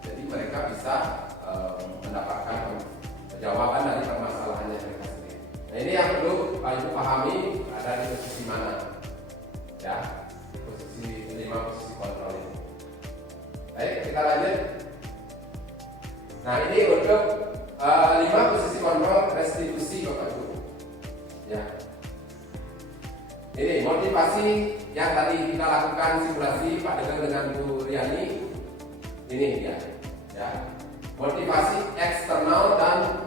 Jadi mereka bisa mendapatkan jawaban dari permasalahannya mereka sendiri. Nah, ini yang perlu Pak Ibu pahami ada di posisi mana, ya, posisi 5 posisi kontrol ini. Baik, kita lanjut. Nah, ini untuk 5 posisi kontrol restitusi Bapak Ibu. Ya. Ini motivasi yang tadi kita lakukan simulasi Pak Dagang dengan Bu Riani. Ini dia, ya. Motivasi eksternal dan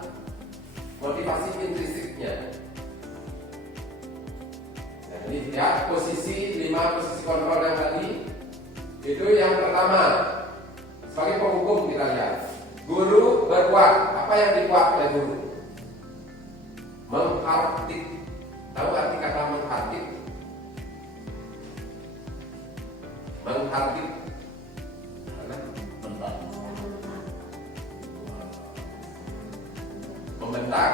motivasi intrinsiknya. Nah, ini dia posisi 5 posisi kontrol yang tadi. Itu yang pertama. Sebagai penghukum kita lihat. Guru berbuat. Apa yang dibuat oleh guru? Menghardik. Tahu arti kata menghardik? Menghardik. Membentak.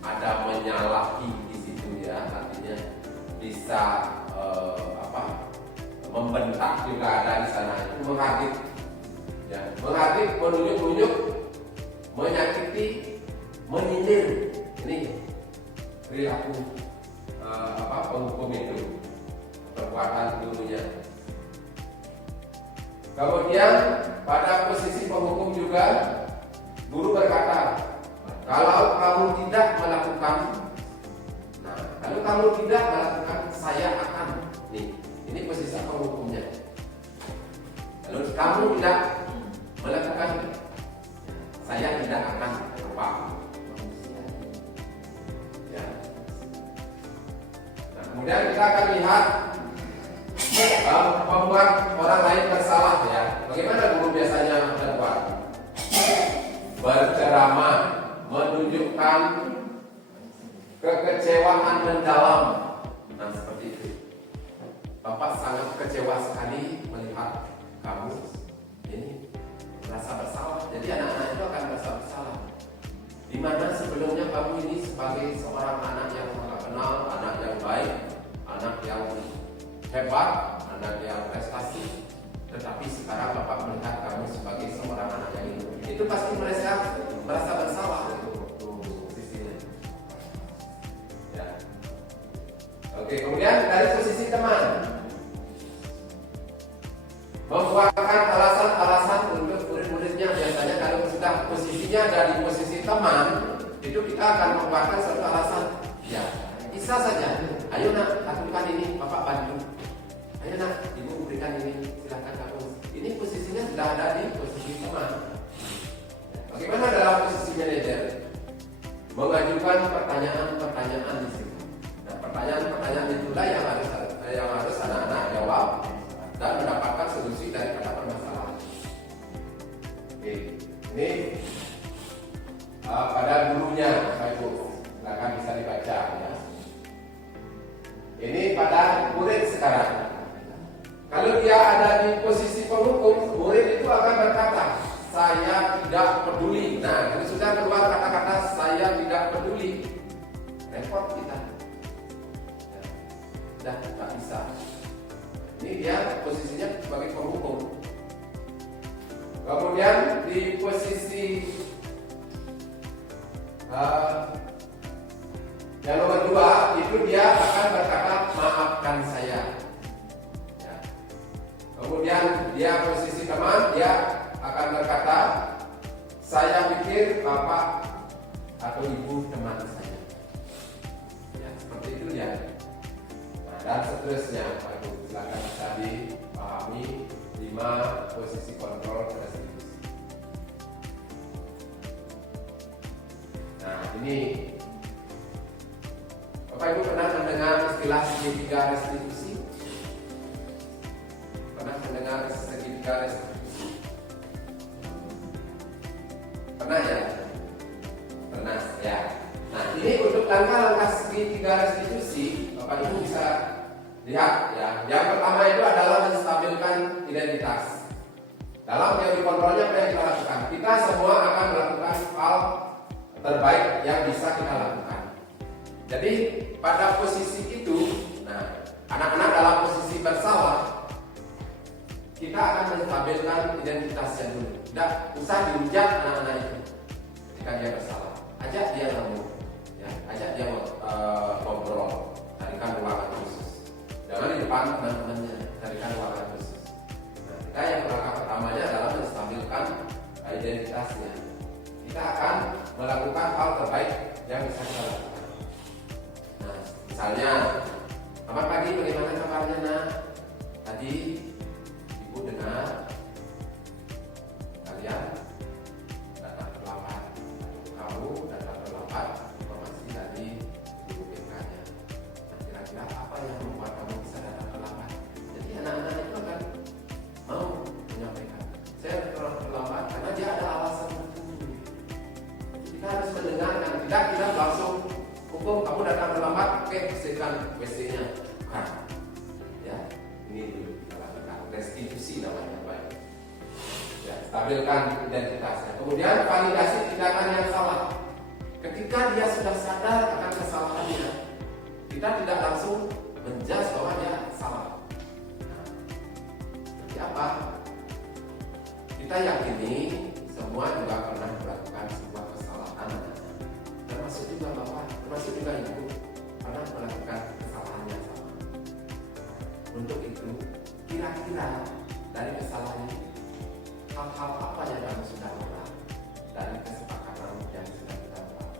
Ada menyalahi di situ ya, artinya bisa membentak juga ada di sana. Itu menghardik. Ya, menghardik, menunjuk-nunjuk, menyakiti, menyindir. Ini perilaku penghukum itu, perbuatan gurunya. Kemudian pada posisi penghukum juga guru berkata, kalau kamu tidak melakukan, nah kalau kamu tidak melakukan, saya akan. Nih, ini posisi penghukumnya. Kalau kamu tidak melakukan, saya tidak akan apa. Ya. Nah, kemudian kita akan lihat membuat orang lain bersalah ya. Bagaimana guru biasanya berbuat? Berceramah, menunjukkan kekecewaan mendalam. Nah seperti itu. Bapak sangat kecewa sekali melihat kamu ini merasa bersalah. Jadi anak-anak itu akan merasa bersalah. Di mana sebelumnya kamu ini sebagai seorang anak yang terkenal, anak yang baik, anak yang hebat, anak yang prestasi, tetapi sekarang Bapak melihat kamu sebagai seorang anak yang itu pasti mereka merasa bersalah itu posisinya. Ya. Oke, kemudian dari posisi teman, membuatkan alasan-alasan untuk murid-muridnya. Biasanya kalau sudah posisinya dari posisi teman, itu kita akan membuatkan satu alasan. Ya, bisa saja. Ayo nak, lakukan ini, Bapak bantu. Ayo nak, Ibu berikan ini, silakan kamu. Ini posisinya sudah ada di posisi teman. Bagaimana dalam posisi manajer? Mengajukan pertanyaan-pertanyaan di situ. Nah, pertanyaan-pertanyaan itulah yang harus anak-anak jawab dan mendapatkan solusi daripada permasalahan. Oke, ini pada gurunya, Bapak Ibu, silakan bisa dibaca ya. Ini pada murid sekarang. Kalau dia ada di posisi penghukum, murid itu akan berkata, saya tidak peduli. Nah, kalau sudah keluar kata-kata saya tidak peduli, repot kita. Sudah tidak bisa. Ini dia posisinya sebagai penghukum. Kemudian di posisi yang nomor 2 itu dia akan berkata maafkan saya. Ya. Kemudian dia posisi teman, dia akan berkata saya pikir Bapak atau Ibu teman saya. Ya, seperti itu ya. Nah, dan seterusnya, Pak Ibu, silakan bisa dipahami 5 posisi kontrol restitusi. Nah, ini Bapak Ibu pernah mendengar istilah segitiga restitusi? Pernah mendengar segitiga restitusi? Pernah ya? Pernah ya. Nah, ini untuk langkah-langkah segitiga restitusi, Bapak Ibu bisa lihat ya. Yang pertama itu adalah menstabilkan identitas. Dalam teori kontrolnya apa yang kita lakukan? Kita semua akan melakukan hal terbaik yang bisa kita lakukan. Jadi pada posisi itu, nah anak-anak dalam posisi bersalah, kita akan menstabilkan identitasnya dulu. Tidak usah dihujat anak-anak itu ketika dia bersalah. Ajak dia ngomong, ya, ajak dia ngobrol, carikan ruangan khusus. Jangan di depan teman-temannya, carikan ruangan khusus. Nah, kita yang langkah pertamanya adalah menstabilkan identitasnya. Kita akan melakukan hal terbaik yang bisa kita lakukan. Nah, misalnya Selamat pagi, bagaimana kabarnya nak? Tadi ibu dengar kalian datang terlambat. Kamu datang terlambat informasi dari guru BK-nya. Nah, kira-kira apa yang membuat kamu bisa datang terlambat? Jadi anak-anak itu akan mau menyampaikan, saya datang terlambat karena dia ada alasan tertentu. Kita harus mendengarkan, tidak kita langsung hukum kamu datang terlambat, oke bersihkan WC-nya. Bukan. Ya, ini dulu kita lakukan restitusi namanya, baik. Ya, stabilkan identitasnya. Kemudian validasi tindakan yang salah. Ketika dia sudah sadar akan kesalahannya, kita tidak langsung menjudge bahwa dia salah. Nah, seperti apa? Kita yakini semua juga pernah melakukan sebuah kesalahan, termasuk juga bapak, termasuk juga ibu pernah melakukan kesalahan yang sama. Untuk itu, kira-kira dari kesalahan ini hal-hal apa yang kamu sudah buat dari kesepakatan yang sudah kita buat?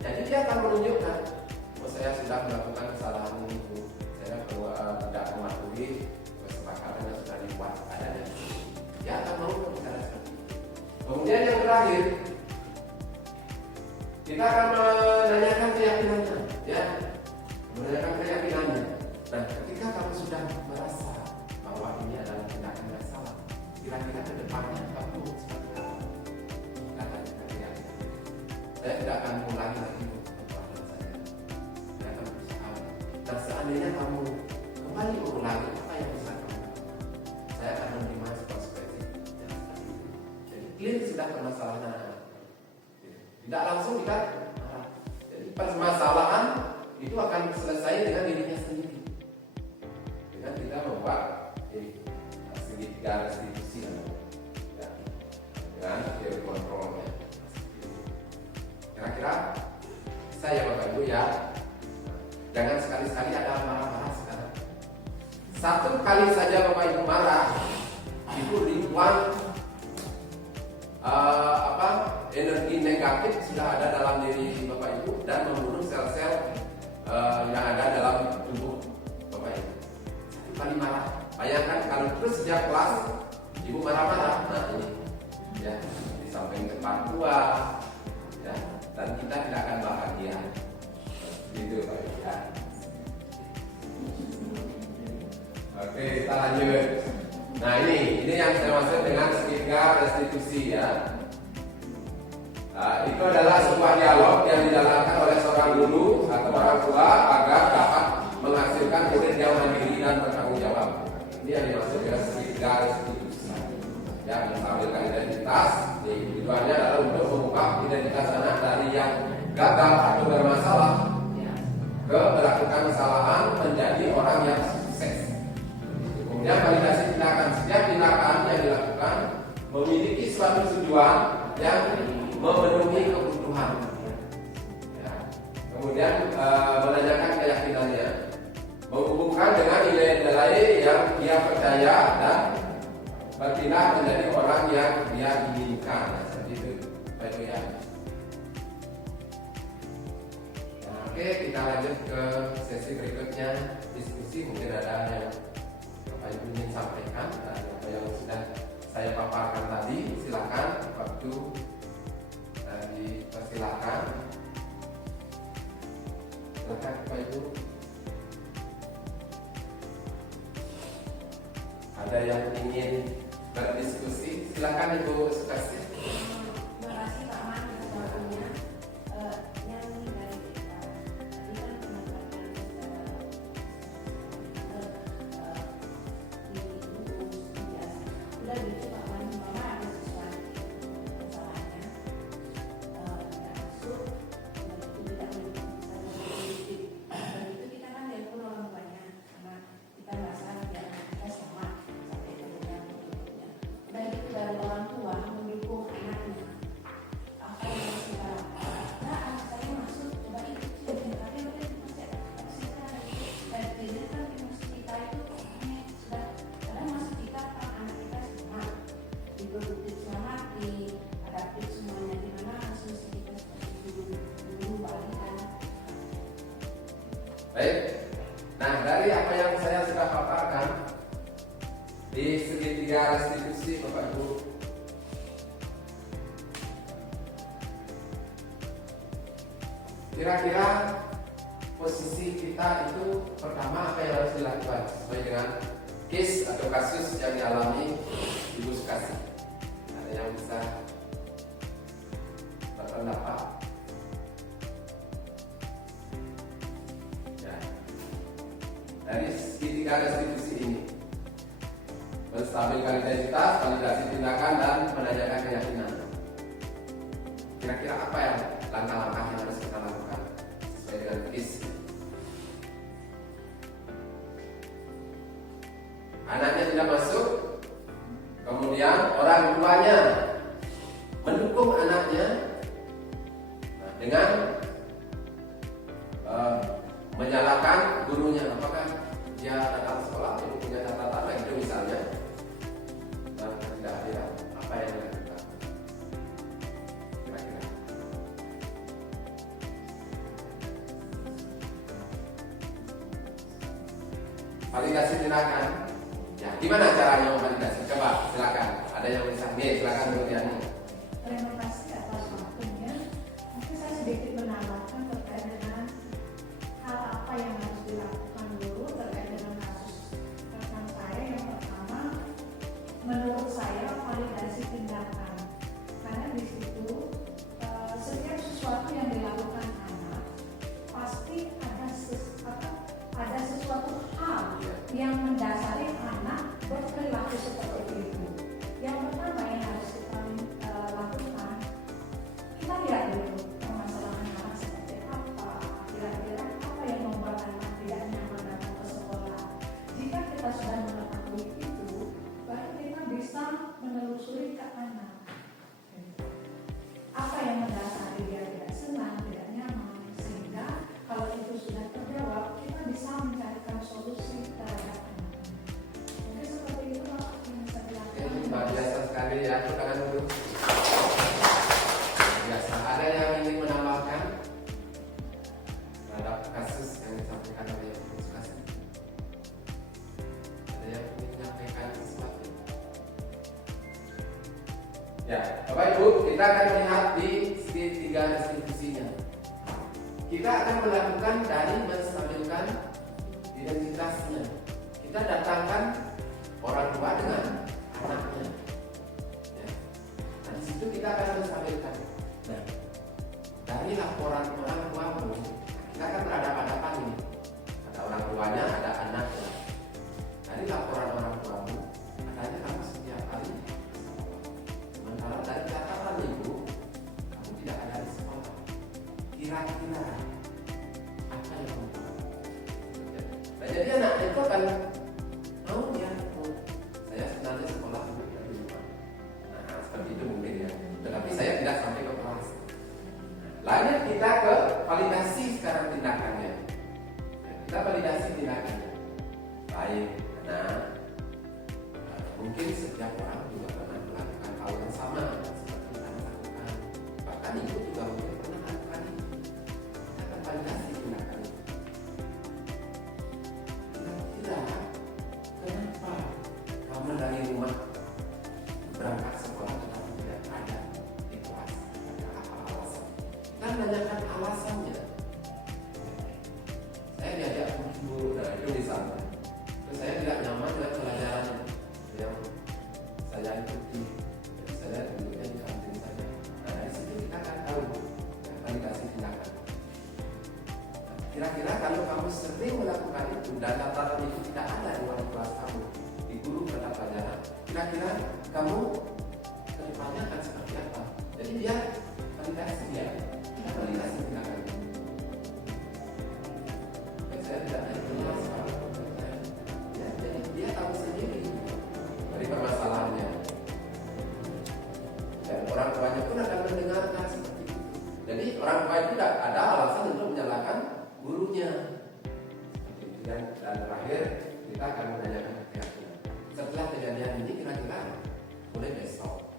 Jadi dia akan menunjukkan, oh saya sudah melakukan kesalahan ini, saya tidak mematuhi kesepakatan yang sudah dibuat adanya. Dia akan mau berbicara seperti itu. Kemudian yang terakhir, kita akan menanyakan keyakinannya, ya, menanyakan keyakinannya. Nah, ketika kamu sudah merasa bahwa ini adalah tindakan yang salah, kira-kira ke depannya kamu seperti apa? Kata keyakinan. Saya tidak akan mengulangi lagi perbuatan saya. Saya akan berusaha. Dan seandainya kamu kembali mengulangi apa yang bisa kamu lakukan, saya akan menerima konsekuensi yang seperti itu. Jadi clear sudah permasalahan. Tidak langsung kita marah. Jadi permasalahan itu akan selesai dengan dirinya sendiri. Dengan kita membuat segitiga restitusi, ya, dengan teori kontrolnya. Kira-kira saya Bapak Ibu ya, jangan sekali-sekali ada marah-marah sekarang. Satu kali saja Bapak Ibu marah, itu ribuan energi negatif sudah ada dalam diri Bapak Ibu dan membunuh sel-sel yang ada dalam tubuh Bapak Ibu. Satu kali marah. Bayangkan kalau terus sejak kelas Ibu marah-marah, nah ini ya di samping depan tua, ya, dan kita tidak akan bahagia. Gitu Pak Ibu ya. Oke, kita lanjut. Nah ini yang saya maksud dengan segitiga restitusi ya. Nah, itu adalah sebuah dialog yang dijalankan oleh seorang guru atau orang tua agar dapat menghasilkan murid yang mandiri dan bertanggung jawab. Ini yang dimaksud dengan segitiga restitusi. Yang menstabilkan identitas, tujuannya adalah untuk mengubah identitas anak dari yang gagal atau bermasalah ke melakukan kesalahan menjadi orang yang sukses. Kemudian validasi tindakan. Setiap tindakan yang dilakukan memiliki suatu tujuan yang memenuhi kebutuhan. Ya. Kemudian menanyakan keyakinannya, menghubungkan dengan nilai-nilai yang dia percaya dan bertindak menjadi orang yang dia inginkan. Nah, seperti itu, baik ya. Nah, oke, kita lanjut ke sesi berikutnya, diskusi. Mungkin ada yang Bapak Ibu ingin sampaikan dan apa yang sudah saya paparkan tadi, silakan waktu dipersilakan. Silakan Bapak Ibu. Ada yang ingin berdiskusi, silakan Ibu Sukasi. Terima kasih Pak Man atas waktunya. Yang dari kita tadi kan menyampaikan di buku biasa. Udah gitu Pak Man, Mama ada sesuatu kesalahannya. Tidak masuk, itu tidak bisa politik. Dan itu kita kan telepon orang tuanya, karena kita merasa biar kita sama sampai kemudian. Dan itu dari orang tua mendukung anaknya. Di segitiga restitusi Bapak Ibu, kira-kira posisi kita itu pertama apa yang harus dilakukan sesuai dengan case atau kasus yang dialami Ibu Sukasih? Ada yang bisa berpendapat? Ya. Dari segitiga restitusi ini, menstabilkan identitas, validasi tindakan, dan menanyakan keyakinan. Kira-kira apa yang langkah-langkah yang harus kita lakukan sesuai dengan case? Anaknya tidak masuk, kemudian orang tuanya mendukung anaknya dengan menyalahkan gurunya. Apakah dia datang sekolah ini punya catatan lagi itu misalnya, tidak ada apa yang dilakukan? Kira-kira validasi tindakan. Ya, gimana caranya memvalidasi? Coba silakan. Ada yang bisa? Nih, silakan Bu Yani. Terima kasih atas waktunya. Mungkin saya sedikit menambahkan terkait dengan hal apa yang harus dilakukan dulu terkait dengan kasus rekan saya. Yang pertama, menurut saya validasi tindakan, karena di situ setiap sesuatu yang dilakukan anak pasti ada sesuatu hal yang mendasari anak berperilaku seperti itu. Yang pertama yang harus kita lakukan, kita lihat dulu permasalahan anak seperti apa, kira-kira apa yang membuat anak tidak nyaman datang ke sekolah. Jika kita sudah mengetahui itu, baru kita bisa menelusuri ke anak. Apa yang mendasari dia tidak senang, tidak nyaman, sehingga kalau itu sudah terjawab, kita bisa mencarikan solusi terhadap anak. Mungkin seperti itu Pak yang bisa dilakukan. Luar biasa sekali ya, tepuk tangan dulu. Biasa. Ada yang ingin menambahkan terhadap kasus yang disampaikan oleh Ibu Sukasih? Ada yang ingin menyampaikan sesuatu? Ya, Bapak Ibu, kita akan lihat di segitiga restitusinya. Kita akan melakukan dari menstabilkan identitasnya. Kita datangkan orang tua dengan anaknya. Ya. Nah, di situ kita akan menstabilkan. Nah, dari laporan orang tuamu, kita akan berhadapan-hadapan ini. Ada orang tuanya, ada anaknya. Dari laporan orang tuamu, katanya kamu setiap hari sementara dari catatan ibu, kamu tidak ada di sekolah. Kira-kira apa yang kamu lakukan? Nah, jadi anak itu akan saya sebenarnya sekolah dulu dari rumah. Nah, seperti itu mungkin ya. Tetapi saya tidak sampai ke kelas. Lanjut kita ke validasi sekarang tindakannya. Nah, kita validasi tindakannya. Baik, nah mungkin setiap orang juga pernah melakukan hal yang sama seperti kita lakukan. Bahkan ibu juga mungkin pernah melakukan itu. Kita akan validasi tindakannya. Kira-kira kenapa kamu dari rumah berangkat sekolah tetapi tidak ada di kelas? Ada apa alasan? Kita menanyakan alasannya. Saya diajak guru dari itu di sana. Terus saya tidak nyaman dengan pelajaran yang saya ikuti. Jadi saya duduknya di kantin saja. Nah, dari situ kita akan tahu ya, validasi tindakan. Kira-kira kalau kamu sering melakukan itu dan catatan itu tidak ada di ruang kelas kamu, di guru mata pelajaran, kira-kira kamu kedepannya akan seperti apa? Jadi dia validasi dia, kita validasi tindakan. Saya tidak jelas Pak. Ya, jadi dia tahu sendiri dari permasalahannya. Dan orang tuanya pun akan mendengarkan seperti itu. Jadi orang tua itu tidak ada alasan untuk menyalahkan gurunya. Dan terakhir kita akan menanyakan keyakinan. Setelah kejadian ini kira-kira mulai besok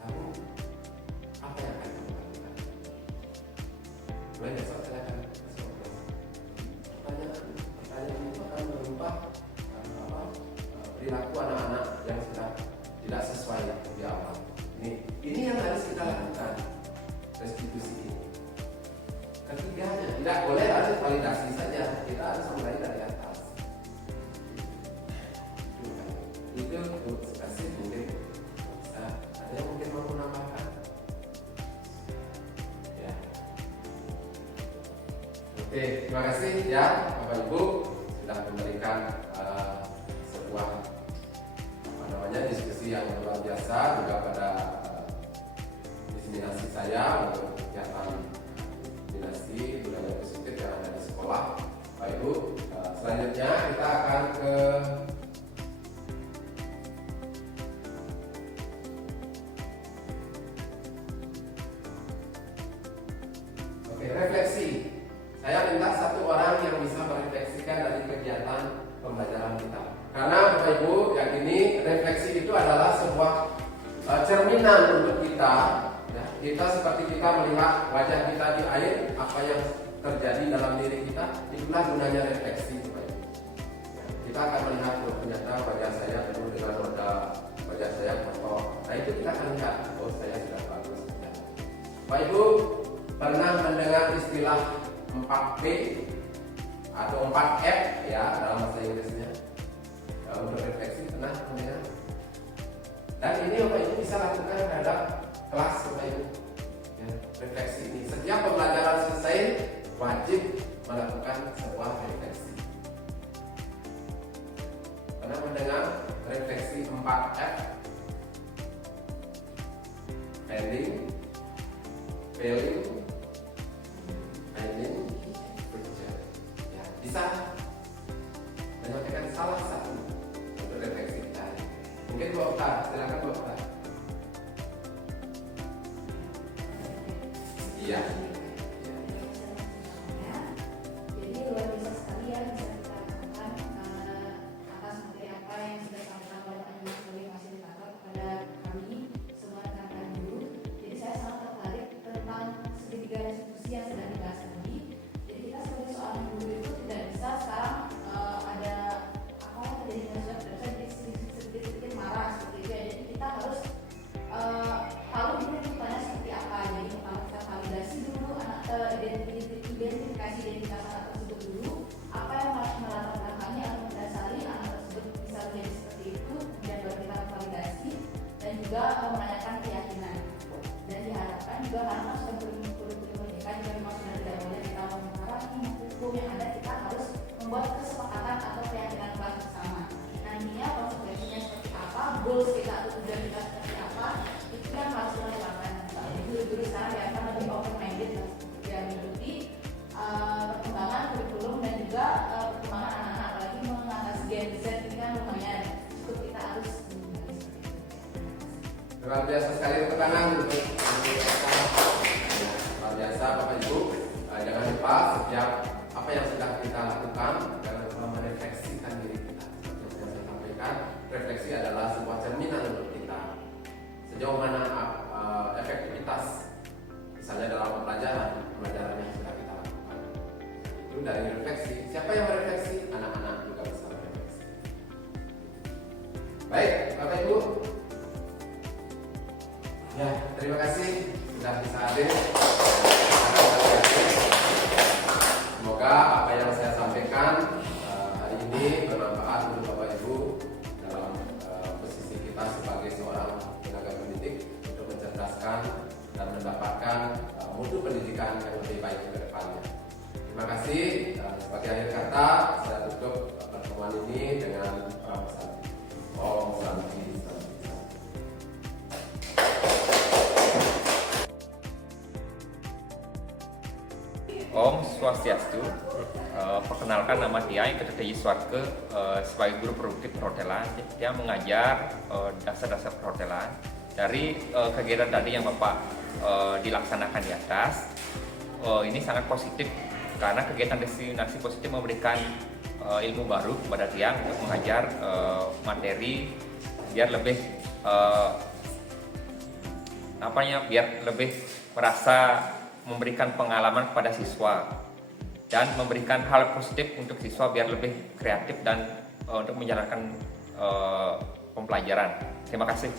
kamu apa yang akan kamu lakukan? Mulai besok saya akan kasih pertanyaan itu akan merubah perilaku anak-anak yang sudah tidak sesuai di awal. Ini yang harus kita lakukan, restitusi ini. Ketiganya, tidak boleh harus validasi saja, kita harus mulai dari atas. Itu untuk spesifik mungkin bisa, ada yang mungkin mau menambahkan? Ya. Oke, terima kasih ya Bapak Ibu sudah memberikan sebuah diskusi yang luar biasa juga pada diseminasi saya untuk kegiatan diseminasi budaya positif yang ada di sekolah. Bapak Ibu, selanjutnya kita akan ke refleksi. Saya minta satu orang yang bisa merefleksikan dari kegiatan pembelajaran kita. Karena Bapak Ibu yakini refleksi itu adalah sebuah cerminan untuk kita. Ya, kita seperti kita melihat wajah kita di air, apa yang terjadi dalam diri kita, itulah gunanya refleksi. Bapak Ibu. Ya, kita akan melihat ternyata wajah saya penuh dengan noda, wajah saya kotor. Nah itu kita akan lihat, oh saya sudah bagus. Ya. Bapak Ibu pernah mendengar istilah 4P atau 4F ya dalam bahasa Inggrisnya? Untuk refleksi pernah mendengar? Dan ini Bapak Ibu bisa lakukan terhadap kelas Bapak Ibu. Ya, refleksi ini setiap pembelajaran selesai wajib melakukan sebuah refleksi. Pernah mendengar refleksi 4F? Pending, failing, finding, future. Ya, bisa menyampaikan salah satu untuk refleksi kita. Mungkin Bu Okta, silakan Bu Okta. Iya. Jadi luar biasa sekali ya bisa kita lakukan atas materi apa yang sudah disampaikan oleh Pak Ibu sebagai fasilitator kepada kami semua rekan-rekan guru. Jadi saya sangat tertarik tentang segitiga restitusi yang sedang dibahas tadi. Jadi kita sebagai seorang guru itu tidak bisa sekarang ada apa yang terjadi dengan sudah tidak bisa sedikit marah seperti itu ya. Jadi kita harus tahu dulu tuntutannya seperti apa. Jadi pertama kita validasi dulu identifikasi identitas anak tersebut dulu, apa yang melatar belakangnya atau mendasari anak tersebut bisa menjadi seperti itu, kemudian baru kita validasi dan juga menanyakan keyakinan. Dan diharapkan juga karena sudah kurikulum merdeka juga memang sudah tidak boleh kita memarahi hukum yang ada, kita harus membuat kesepakatan atau keyakinan kelas bersama. Nantinya konsekuensinya seperti apa, goals kita atau tujuan kita seperti apa, itu yang harus kita lakukan. Jadi guru-guru sekarang diakan lebih open minded dan mengikuti perkembangan kurikulum dan juga perkembangan anak-anak, apalagi mengatasi Gen Z ini kan lumayan cukup kita harus Luar biasa sekali tepuk tangan untuk luar biasa Bapak Ibu. Jangan lupa setiap apa yang sudah kita lakukan jangan lupa merefleksikan diri kita. Seperti yang saya sampaikan, refleksi adalah sebuah cerminan untuk kita. Sejauh mana efektivitas misalnya dalam pembelajaran yang sudah kita lakukan. Itu dari refleksi. Siapa yang merefleksi? Anak-anak juga bisa merefleksi. Baik, Bapak Ibu. Ya, terima kasih sudah bisa hadir. Semoga apa yang saya sampaikan hari ini bermanfaat untuk Bapak Ibu dalam posisi kita sebagai seorang tenaga pendidik untuk mencerdaskan dan mendapatkan mutu pendidikan yang lebih baik ke depannya. Terima kasih. Sebagai akhir kata, saya tutup pertemuan ini dengan pramusaji. Om Santi. Om Swastiastu. Perkenalkan nama Tiai Ketete Yiswarke sebagai guru produktif perhotelan. Dia mengajar dasar-dasar perhotelan dari kegiatan tadi yang Bapak dilaksanakan di atas. Ini sangat positif karena kegiatan destinasi positif memberikan ilmu baru kepada Tiang untuk mengajar materi biar lebih biar lebih merasa memberikan pengalaman kepada siswa dan memberikan hal positif untuk siswa biar lebih kreatif dan untuk menjalankan pembelajaran. Terima kasih.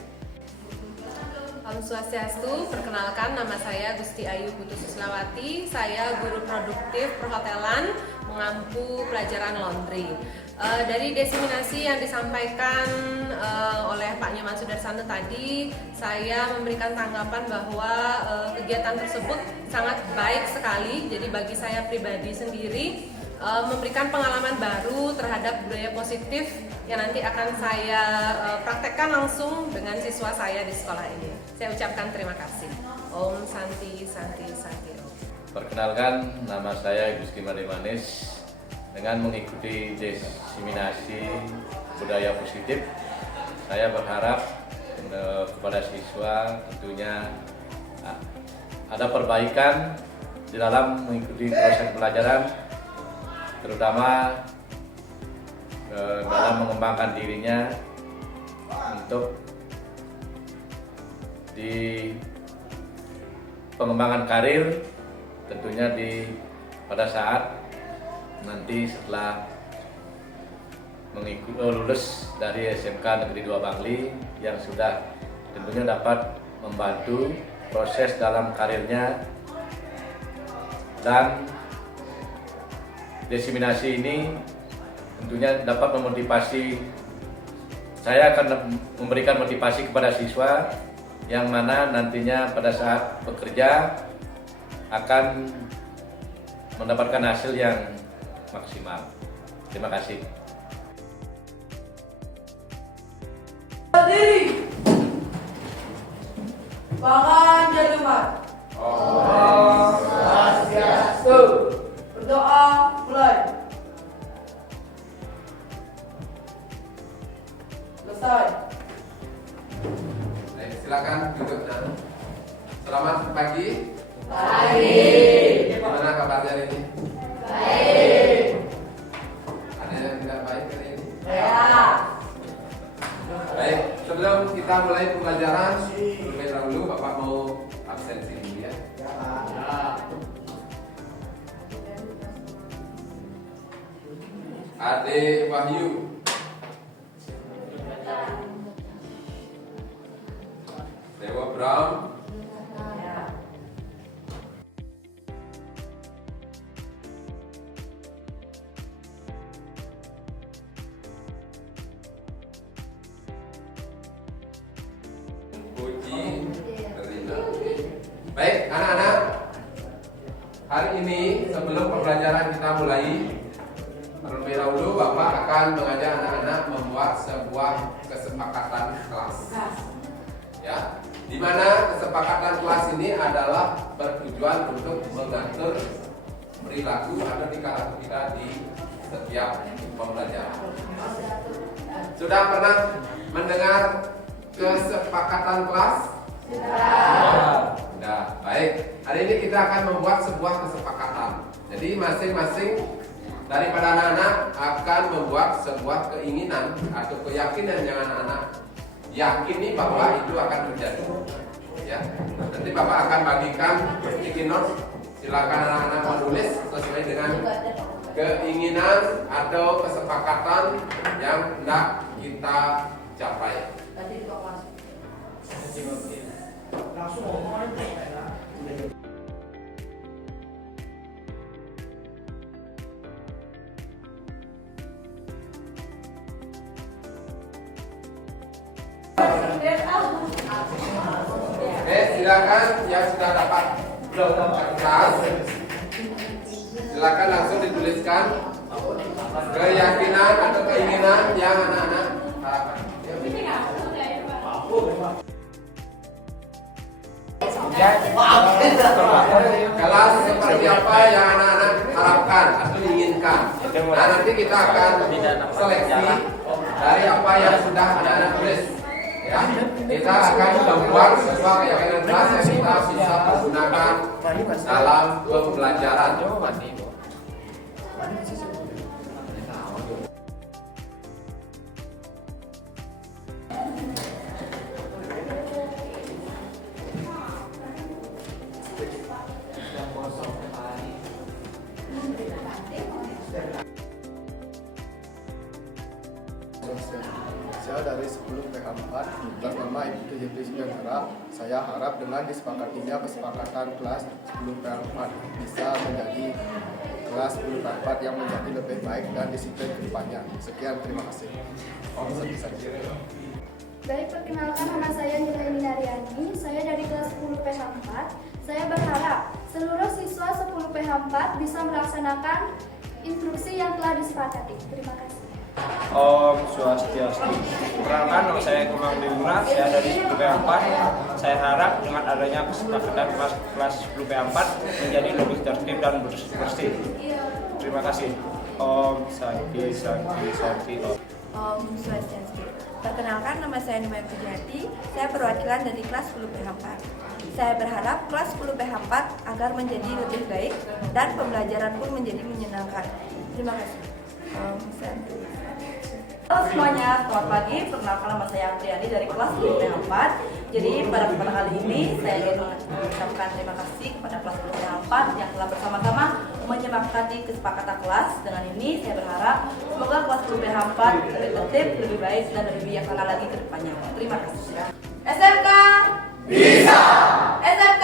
Om Swastiastu, perkenalkan nama saya Gusti Ayu Putu Suslawati. Saya guru produktif perhotelan mengampu pelajaran laundry. Dari diseminasi yang disampaikan oleh Pak Nyoman Sudarsanto tadi, saya memberikan tanggapan bahwa kegiatan tersebut sangat baik sekali. Jadi bagi saya pribadi sendiri, memberikan pengalaman baru terhadap budaya positif yang nanti akan saya praktekkan langsung dengan siswa saya di sekolah ini. Saya ucapkan terima kasih. Om Santi Santi Santi Om. Perkenalkan, nama saya Gusti Manis. Dengan mengikuti diseminasi budaya positif, saya berharap kepada siswa tentunya ada perbaikan di dalam mengikuti proses pelajaran, terutama dalam mengembangkan dirinya untuk di pengembangan karir, tentunya pada saat nanti setelah lulus dari SMK Negeri 2 Bangli yang sudah tentunya dapat membantu proses dalam karirnya, dan diseminasi ini tentunya dapat memotivasi. Saya akan memberikan motivasi kepada siswa yang mana nantinya pada saat bekerja akan mendapatkan hasil yang maksimal. Terima kasih. Berdiri. Tangan jaduman. Om Swastiastu. Berdoa mulai. Selesai. Baik, silakan duduk. Selamat pagi. Pagi. Gimana kabarnya hari ini? Baik. Ada yang tidak baik hari ini? Ya. Baik, sebelum kita mulai pembelajaran, terlebih dahulu Bapak mau absensi dulu ya. Ade Wahyu. Dewa Brown. Puji Rina. Baik, anak-anak. Hari ini sebelum pembelajaran kita mulai, terlebih dahulu Bapak akan mengajak anak-anak membuat sebuah kesepakatan kelas. Ya, di mana kesepakatan kelas ini adalah bertujuan untuk mengatur perilaku atau tingkah laku kita di setiap pembelajaran. Sudah pernah mendengar kesepakatan kelas? Sudah. Baik. Hari ini kita akan membuat sebuah kesepakatan. Jadi masing-masing daripada anak-anak akan membuat sebuah keinginan atau keyakinan yang anak-anak yakini bahwa itu akan terjadi. Ya. Nanti Bapak akan bagikan sticky note. Silakan anak-anak menulis sesuai dengan keinginan atau kesepakatan yang hendak kita capai. Oke, silakan yang sudah dapat kertas, silakan langsung dituliskan keyakinan atau keinginan yang anak-anak harapkan. Kelas seperti apa yang anak-anak harapkan atau inginkan. Nah, nanti kita akan seleksi dari apa yang sudah anak-anak tulis. Ya, kita akan membuat sebuah keyakinan kelas yang kita bisa pergunakan dalam pembelajaran. Saya dari 10 PH4 atas nama Ibu Tejepri Sugandara. Saya harap dengan disepakatinya kesepakatan kelas 10 PH4 bisa menjadi kelas 10 PH4 yang menjadi lebih baik dan disiplin ke depannya. Sekian, terima kasih. Baik, perkenalkan nama saya Nuraini Naryani. Saya dari kelas 10 PH4. Saya berharap seluruh siswa 10 PH4 bisa melaksanakan instruksi yang telah disepakati. Terima kasih. Om Swastiastu. Perkenalkan, nama saya Kumang Bimura, saya dari 10 PH4. Saya harap dengan adanya kesepakatan kelas 10 PH4 menjadi lebih tertib dan bersih. Terima kasih. Om Santi Santi Santi Om. Om Swastiastu. Perkenalkan, nama saya Nima Pujati. Saya perwakilan dari kelas 10 PH4. Saya berharap kelas 10 PH4 agar menjadi lebih baik dan pembelajaran pun menjadi menyenangkan. Terima kasih. Om Santi. Halo semuanya, selamat pagi. Perkenalkan, nama saya Apriyani dari kelas 10 PH4. Jadi pada kesempatan kali ini saya ingin mengucapkan terima kasih kepada kelas 10 PH4 yang telah bersama-sama menyepakati kesepakatan kelas. Dengan ini saya berharap semoga kelas 10 PH4 lebih tertib, lebih baik dan lebih bijaksana lagi ke depannya. Terima kasih. SMK bisa. SMK